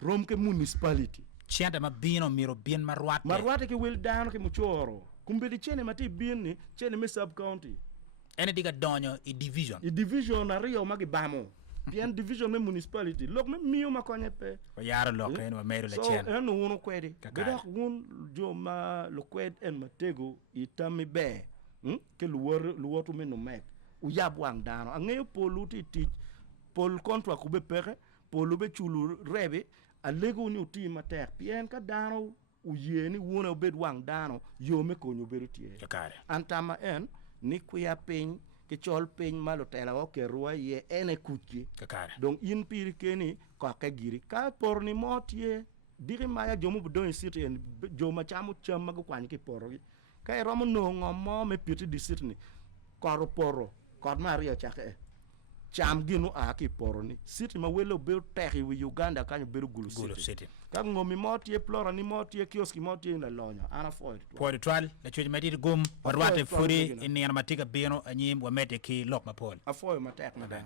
rom ke municipality Chenda mabino miro bien marwate. marwate ke wel dano ke muchoro kumbedi chene mati bin ni chene me sub county Ene diga donyo i division. i division ario magi bamo bien division me municipality lok me miyo makonye pe Wa yaro lok en wa meru le so chen. en wunu kwedi Kakare. bedak wun jo ma lo kwed en matego itami be ke luwotu me no mek u yab wang dano angeyo polu ti pol kontra ku be pere polu be chulu rebe alego ni uti matek bien ka dano u yeni wuna bed wang dano yo me konyo beru tie Kakare. antama en ni kuya piny ke chol piny malo tela o ke ruwa ye ene kuchi Kakare. donc in piri keni ko ka giri ka por ni motie diri maya jomu budon city en joma chamu chama ko kwani ke poro ka e romo no ngomo me piti di city ni koro poro kod mario chake cham ginu a ki poro ni city ma welo be tehi wi Uganda kanyo beru gulu Gulu city City. ka ngomi motie plora ni motie kioski motie la lonya ana foid Pori twal la chuj medit gum warwate Afoy, furi twal, in yana matiga bino anyim wa mete ki lok mapol. afoy matek madam